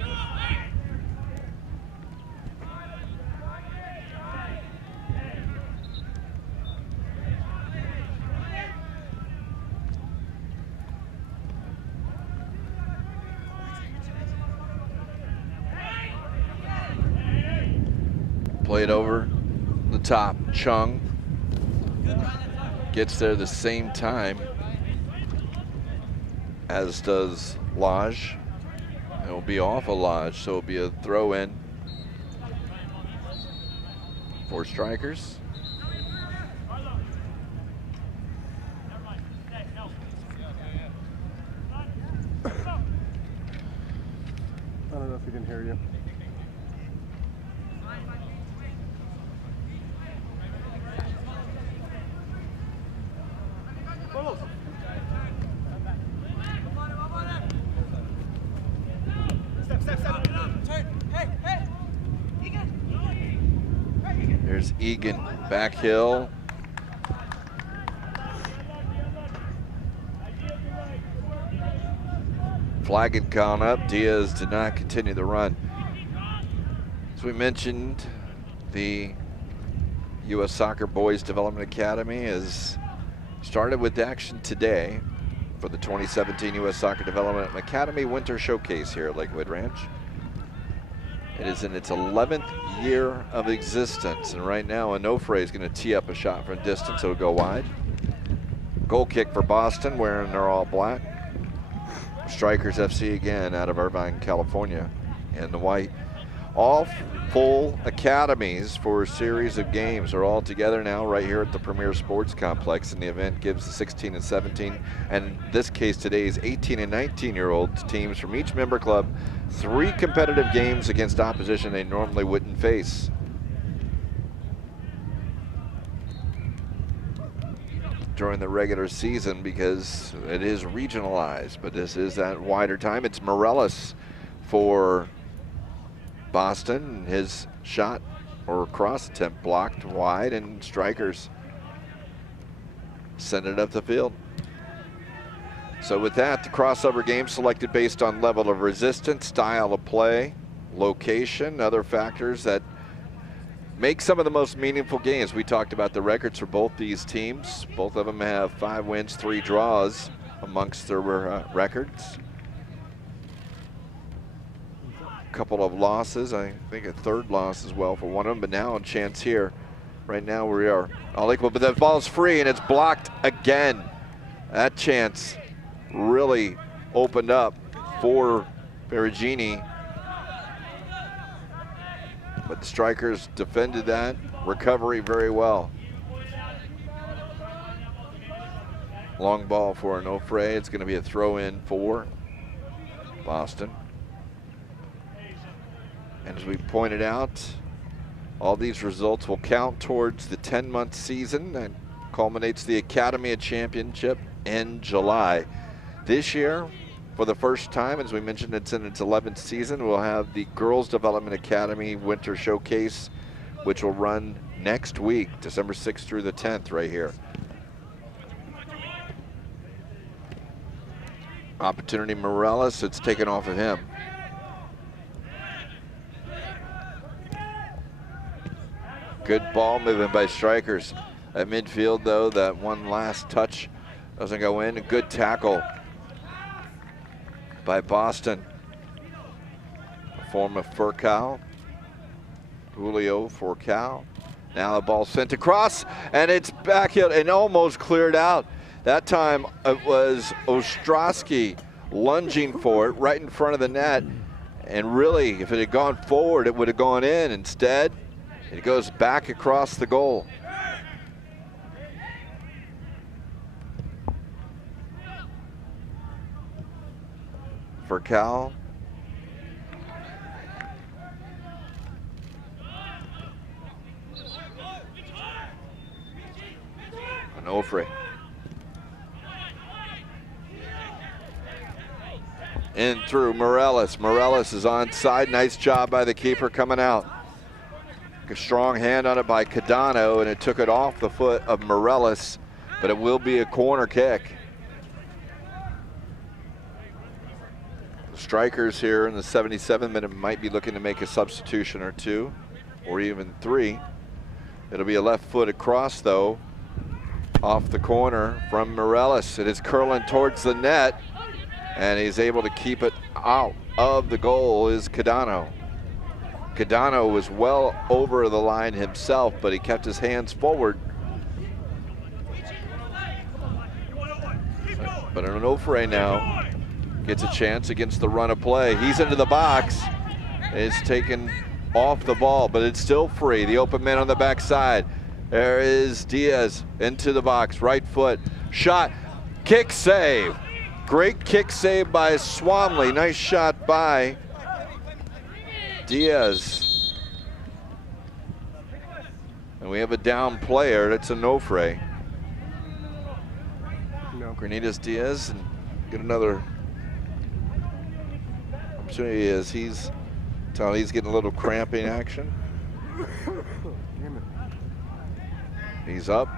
Played over the top. Chung gets there the same time as does Lodge. It will be off of Lodge, so it will be a throw in for Strikers. I don't know if he didn't hear you. There's Egan, back hill. Flag had gone up. Diaz did not continue the run. As we mentioned, the U.S. Soccer Boys Development Academy has started with action today for the 2017 U.S. Soccer Development Academy Winter Showcase here at Lakewood Ranch. It is in its 11th year of existence, and right now Onofre is going to tee up a shot from distance. It'll go wide. Goal kick for Boston, wearing their all black. Strikers FC again out of Irvine, California, in the white. All full academies for a series of games are all together now right here at the Premier Sports Complex, and the event gives the 16 and 17, and in this case today's 18 and 19-year-old teams from each member club 3 competitive games against opposition they normally wouldn't face. During the regular season, because it is regionalized, but this is that wider time. It's Morales for Boston. His shot or cross attempt blocked wide, and Strikers send it up the field. So with that, the crossover game selected based on level of resistance, style of play, location, other factors that make some of the most meaningful games. We talked about the records for both these teams. Both of them have 5 wins, 3 draws amongst their records. A couple of losses, I think a 3rd loss as well for one of them, but now a chance here. Right now we are all equal, but the ball's free and it's blocked again. That chance really opened up for Perugini, but the Strikers defended that recovery very well. Long ball for Onofre. It's going to be a throw in for Boston. And as we pointed out, all these results will count towards the 10-month season that culminates the Academy Championship in July. This year, for the first time, as we mentioned, it's in its 11th season, we'll have the Girls Development Academy Winter Showcase, which will run next week, December 6th through the 10th, right here. Opportunity Morales, it's taken off of him. Good ball movement by Strikers. At midfield, though, that one last touch doesn't go in. A good tackle by Boston. A form of Furcal. Julio for Cal. Now the ball sent across, and it's backheel and almost cleared out. That time it was Ostrowski lunging for it right in front of the net. And really, if it had gone forward, it would have gone in. Instead, it goes back across the goal. For Cal. Onofre. In through Morales. Morales is onside. Nice job by the keeper coming out. A strong hand on it by Cadano, and it took it off the foot of Morales, but it will be a corner kick. The Strikers here in the 77th minute might be looking to make a substitution or two, or even three. It'll be a left foot across, though, off the corner from Morales. It is curling towards the net, and he's able to keep it out of the goal is Cadano. Cadano was well over the line himself, but he kept his hands forward. But Onofre now gets a chance against the run of play. He's into the box. It's taken off the ball, but it's still free. The open man on the backside. There is Diaz into the box, right foot. Shot, kick save. Great kick save by Swamley. Nice shot by Diaz. And we have a down player. That's Onofre. No. Granitas Diaz and get another opportunity as he's getting a little cramping action. Damn it. He's up.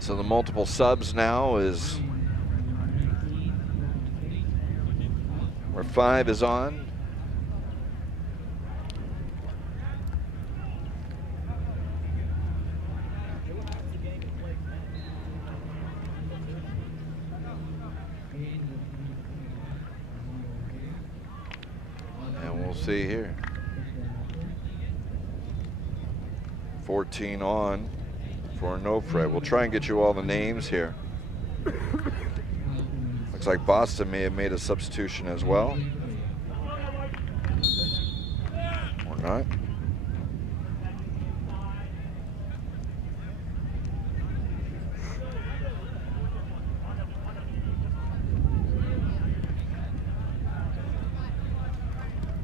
So the multiple subs now is where 5 is on. And we'll see here. 14 on for Onofre. We'll try and get you all the names here. Looks like Boston may have made a substitution as well. Or not.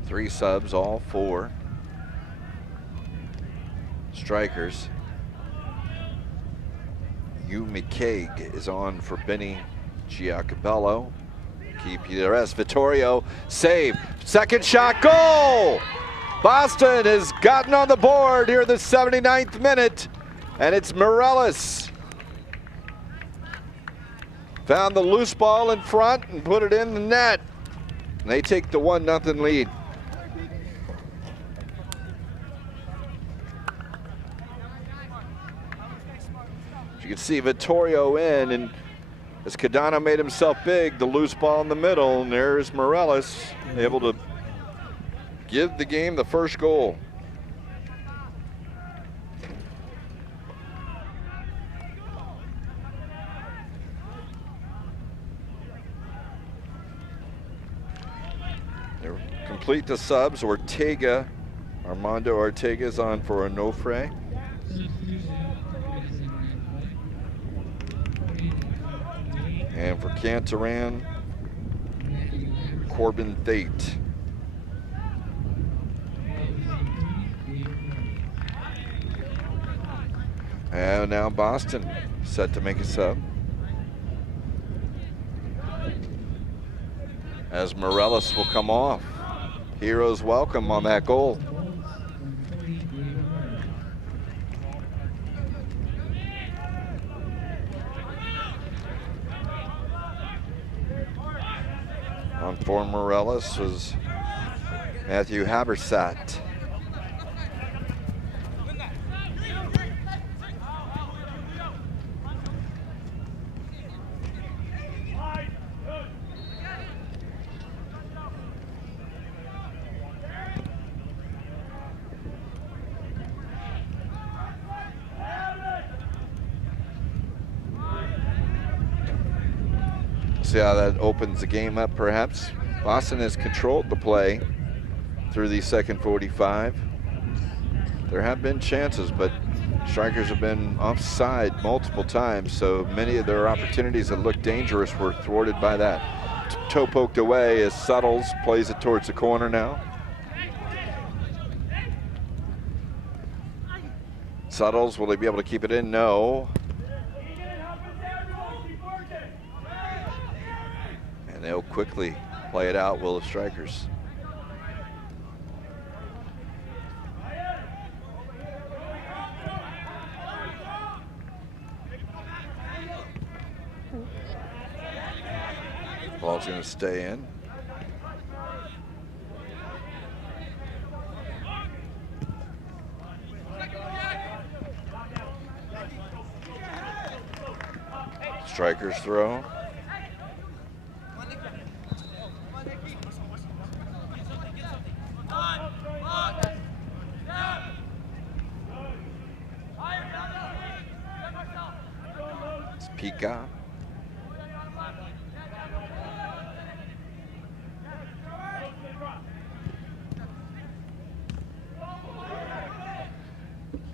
Three subs, all 4 Strikers. Hugh McCaig is on for Benny Giacobello. Keep you the rest. Vittorio, save. Second shot, goal! Boston has gotten on the board here in the 79th minute, and it's Morales. Found the loose ball in front and put it in the net. And they take the 1-0 lead. You can see Vittorio in, and as Cadano made himself big, the loose ball in the middle, and there's Morales able to give the game the first goal. They're complete the subs. Ortega, Armando Ortega is on for Onofre. And for Cantaran, Corbin Thate. And now Boston set to make a sub. As Morales will come off. Heroes welcome on that goal. On for Morales was Matthew Habersat. See how that opens the game up, perhaps. Boston has controlled the play through the second 45. There have been chances, but Strikers have been offside multiple times, so many of their opportunities that looked dangerous were thwarted by that. Toe poked away as Suttles plays it towards the corner now. Suttles, will he be able to keep it in? No. And they'll quickly play it out, will the Strikers. Ball's going to stay in. Strikers throw. It's Pika.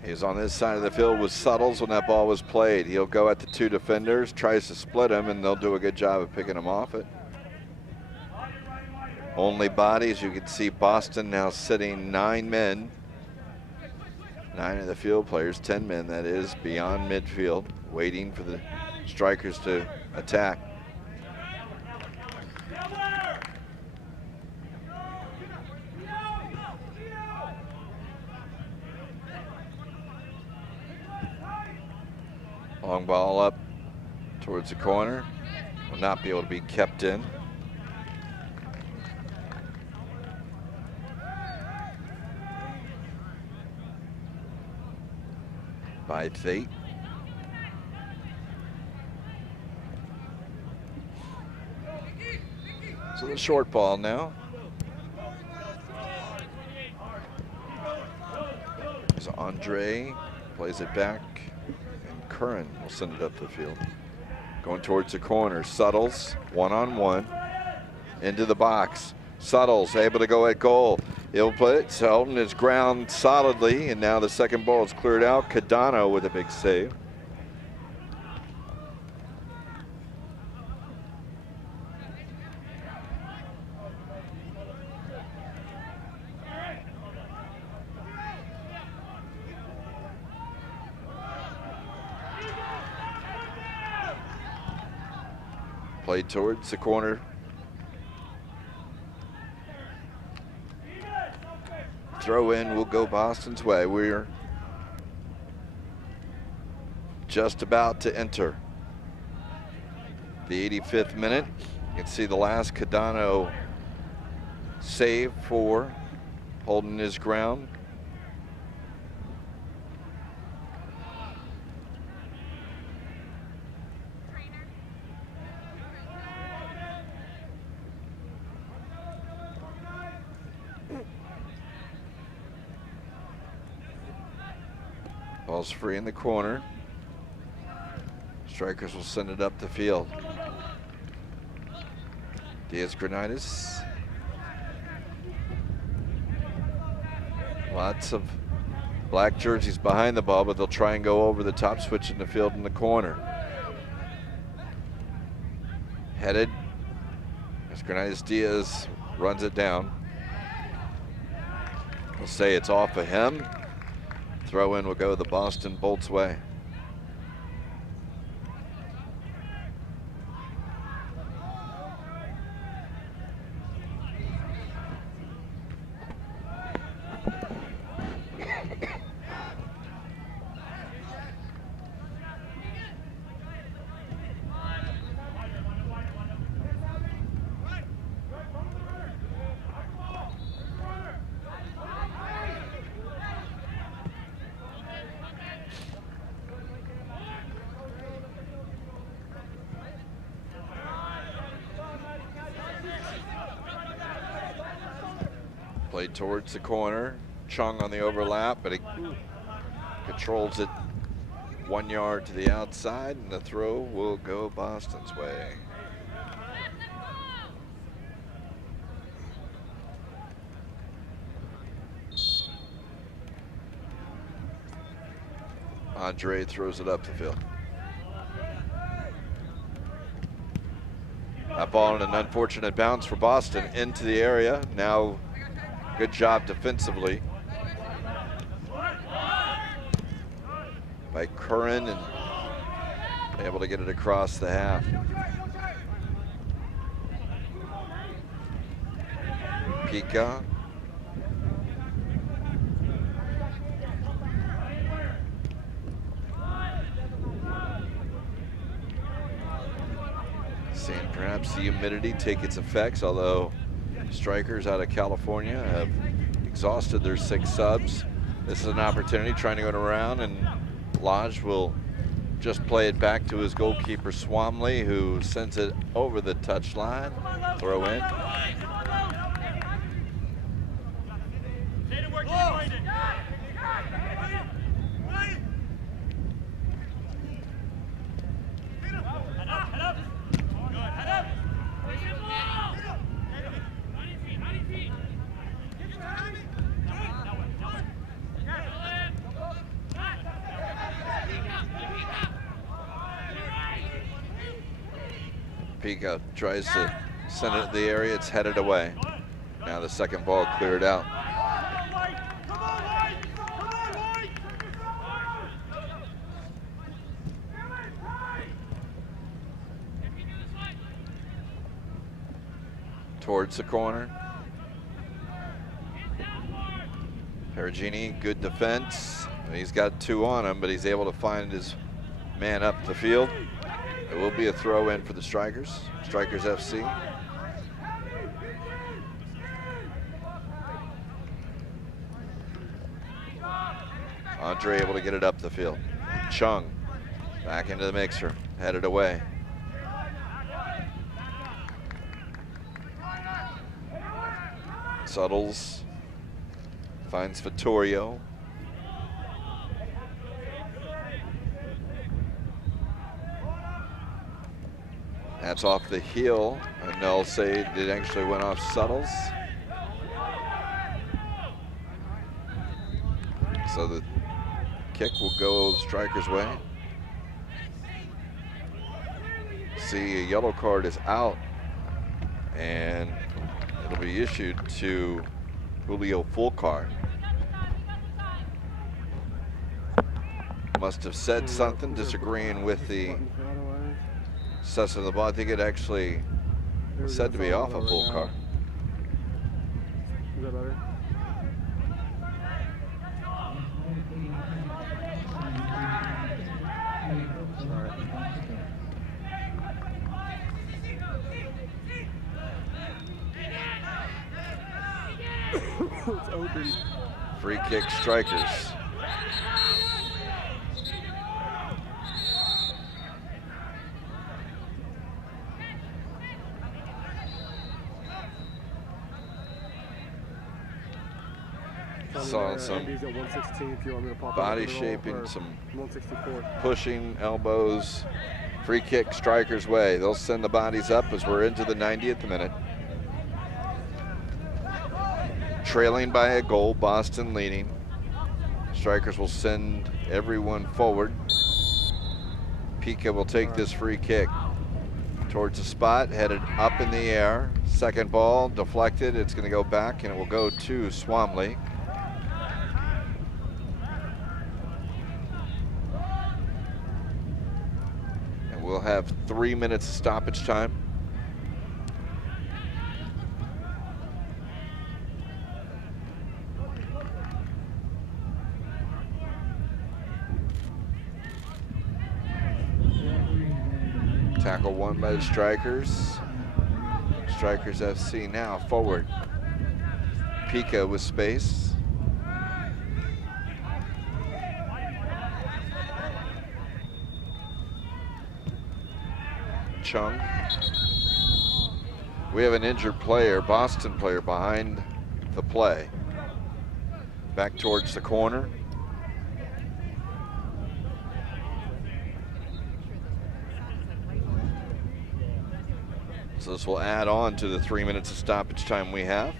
He's on this side of the field with Suttles when that ball was played. He'll go at the two defenders, tries to split them, and they'll do a good job of picking him off it. Only bodies, you can see Boston now sitting 9 men. 9 of the field players, 10 men that is, beyond midfield, waiting for the Strikers to attack. Long ball up towards the corner. Will not be able to be kept in. By Fate. So the short ball now. There's Andre, plays it back. Curran will send it up the field. Going towards the corner. Suttles, one-on-one, into the box. Suttles able to go at goal. He'll play it, holding his ground solidly, and now the second ball is cleared out. Cadano with a big save. Played towards the corner. Throw in will go Boston's way. We're just about to enter the 85th minute. You can see the last Cadano save for holding his ground. Ball's free in the corner. Strikers will send it up the field. Diaz-Granitas. Lots of black jerseys behind the ball, but they'll try and go over the top switch in the field in the corner. Headed. Diaz-Granitas Diaz runs it down. We'll say it's off of him. Throw in will go the Boston Bolts way. Played towards the corner. Chung on the overlap, but he controls it 1 yard to the outside, and the throw will go Boston's way. Andre throws it up the field. That ball in an unfortunate bounce for Boston into the area. Now, good job defensively by Curran, and able to get it across the half. Pika. Seeing perhaps the humidity take its effects, although strikers out of California have exhausted their 6 subs. This is an opportunity trying to go around, and Lodge will just play it back to his goalkeeper Swamley, who sends it over the touchline. Throw in. Pika tries to send it to the area. It's headed away. Now the second ball cleared out. Towards the corner. Perugini, good defense. He's got 2 on him, but he's able to find his man up the field. It will be a throw in for the Strikers. Strikers FC. Andre able to get it up the field. Chung back into the mixer, headed away. Suttles finds Vittorio. That's off the heel, and they'll say it actually went off Suttles. So the kick will go Strikers' way. See, a yellow card is out, and it'll be issued to Julio Fulcar. Must have said something disagreeing with the assessment of the ball. I think it actually was said to be off a Fulcar. Is that better? It's open. Free kick Strikers. Saw some body shaping, some pushing, elbows. Free kick Strikers' way. They'll send the bodies up as we're into the 90th minute. Trailing by a goal, Boston leading. Strikers will send everyone forward. Pika will take this free kick towards the spot, headed up in the air. Second ball deflected. It's going to go back, and it will go to Swamley. And we'll have 3 minutes of stoppage time. Tackle won by the Strikers. Strikers FC now forward. Pika with space. Chung. We have an injured player, Boston player, behind the play. Back towards the corner. So this will add on to the 3 minutes of stoppage time we have.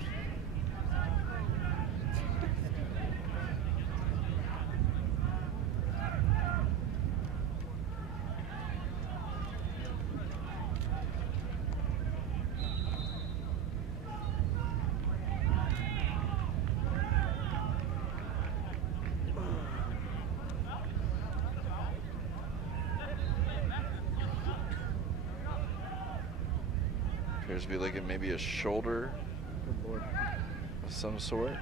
Appears to be like maybe a shoulder of some sort.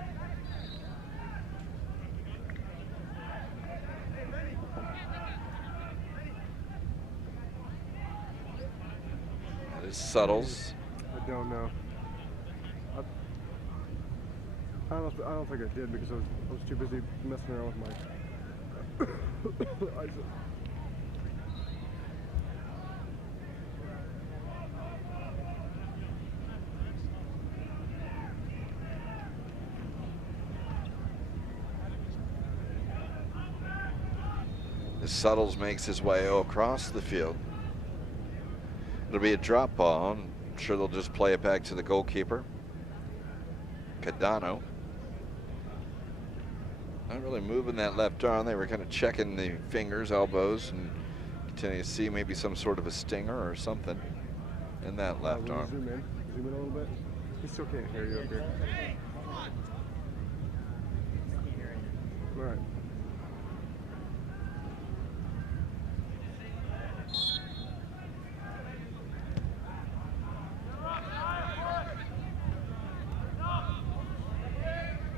That is Suttles. I don't know. I don't think I did because I was too busy messing around with my eyes. Suttles makes his way across the field. It'll be a drop ball. I'm sure they'll just play it back to the goalkeeper, Cadano. Not really moving that left arm. They were kind of checking the fingers, elbows, and continuing to see maybe some sort of a stinger or something in that left arm. Zoom in a little bit. He still can't hear you up here. All right.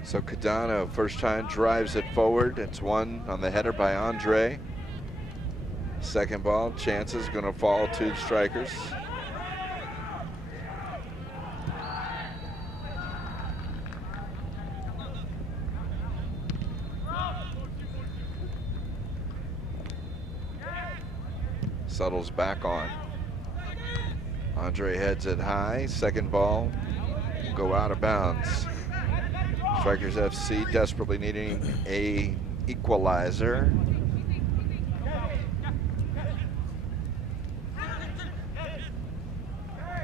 So Cadano, first time, drives it forward. It's one on the header by Andre. Second ball, chances, going to fall to the strikers. Suttles back on. Andre heads it high. Second ball, go out of bounds. Strikers FC desperately needing a equalizer.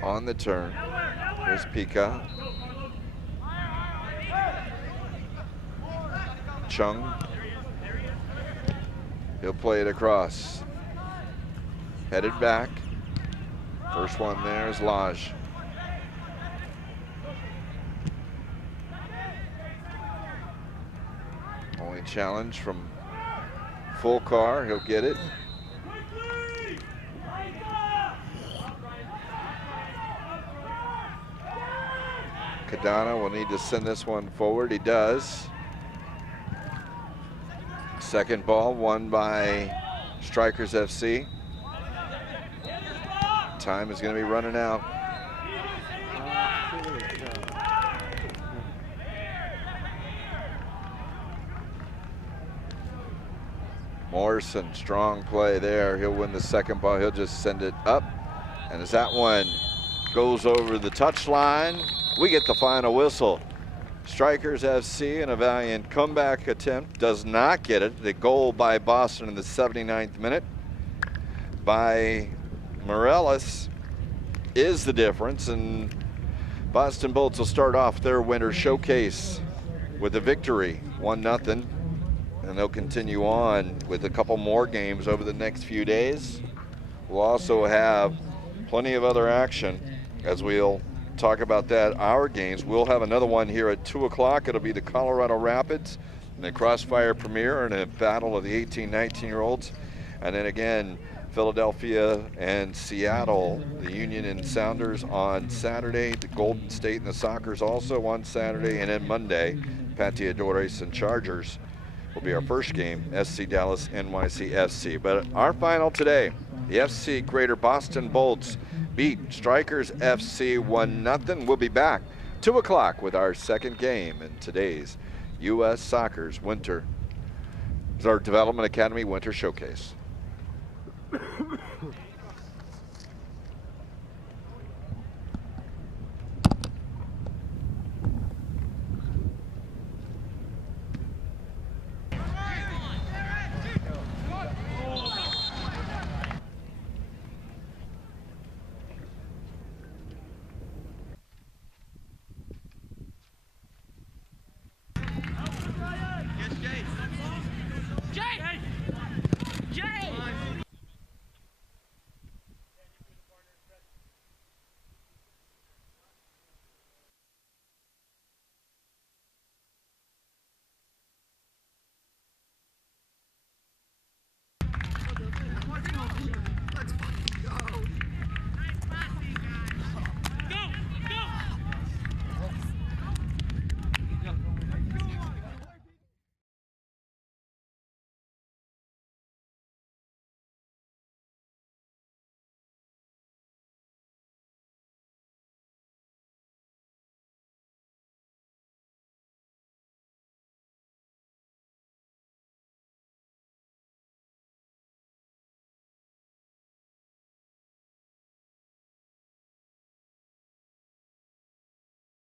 On the turn, here's Pika. Chung. He'll play it across. Headed back. First one there is Lodge. Only challenge from full car, he'll get it. Cadano will need to send this one forward, he does. Second ball won by Strikers FC. Time is going to be running out. Morrison, strong play there. He'll win the second ball. He'll just send it up. And as that one goes over the touchline, we get the final whistle. Strikers FC in a valiant comeback attempt does not get it. The goal by Boston in the 79th minute by Morales is the difference, and Boston Bolts will start off their winter showcase with a victory, 1-0. And they'll continue on with a couple more games over the next few days. We'll also have plenty of other action as we'll talk about that. Our games, we'll have another one here at 2 o'clock. It'll be the Colorado Rapids and the Crossfire Premier and a battle of the 18-19-year-olds. And then again, Philadelphia and Seattle, the Union and Sounders on Saturday, the Golden State and the Sockers also on Saturday, and then Monday, Pateadores and Chargers will be our first game, SC Dallas, NYC FC. But our final today, the FC Greater Boston Bolts beat Strikers FC 1-0. We'll be back 2 o'clock with our second game in today's U.S. Soccer's Winter, our Development Academy Winter Showcase.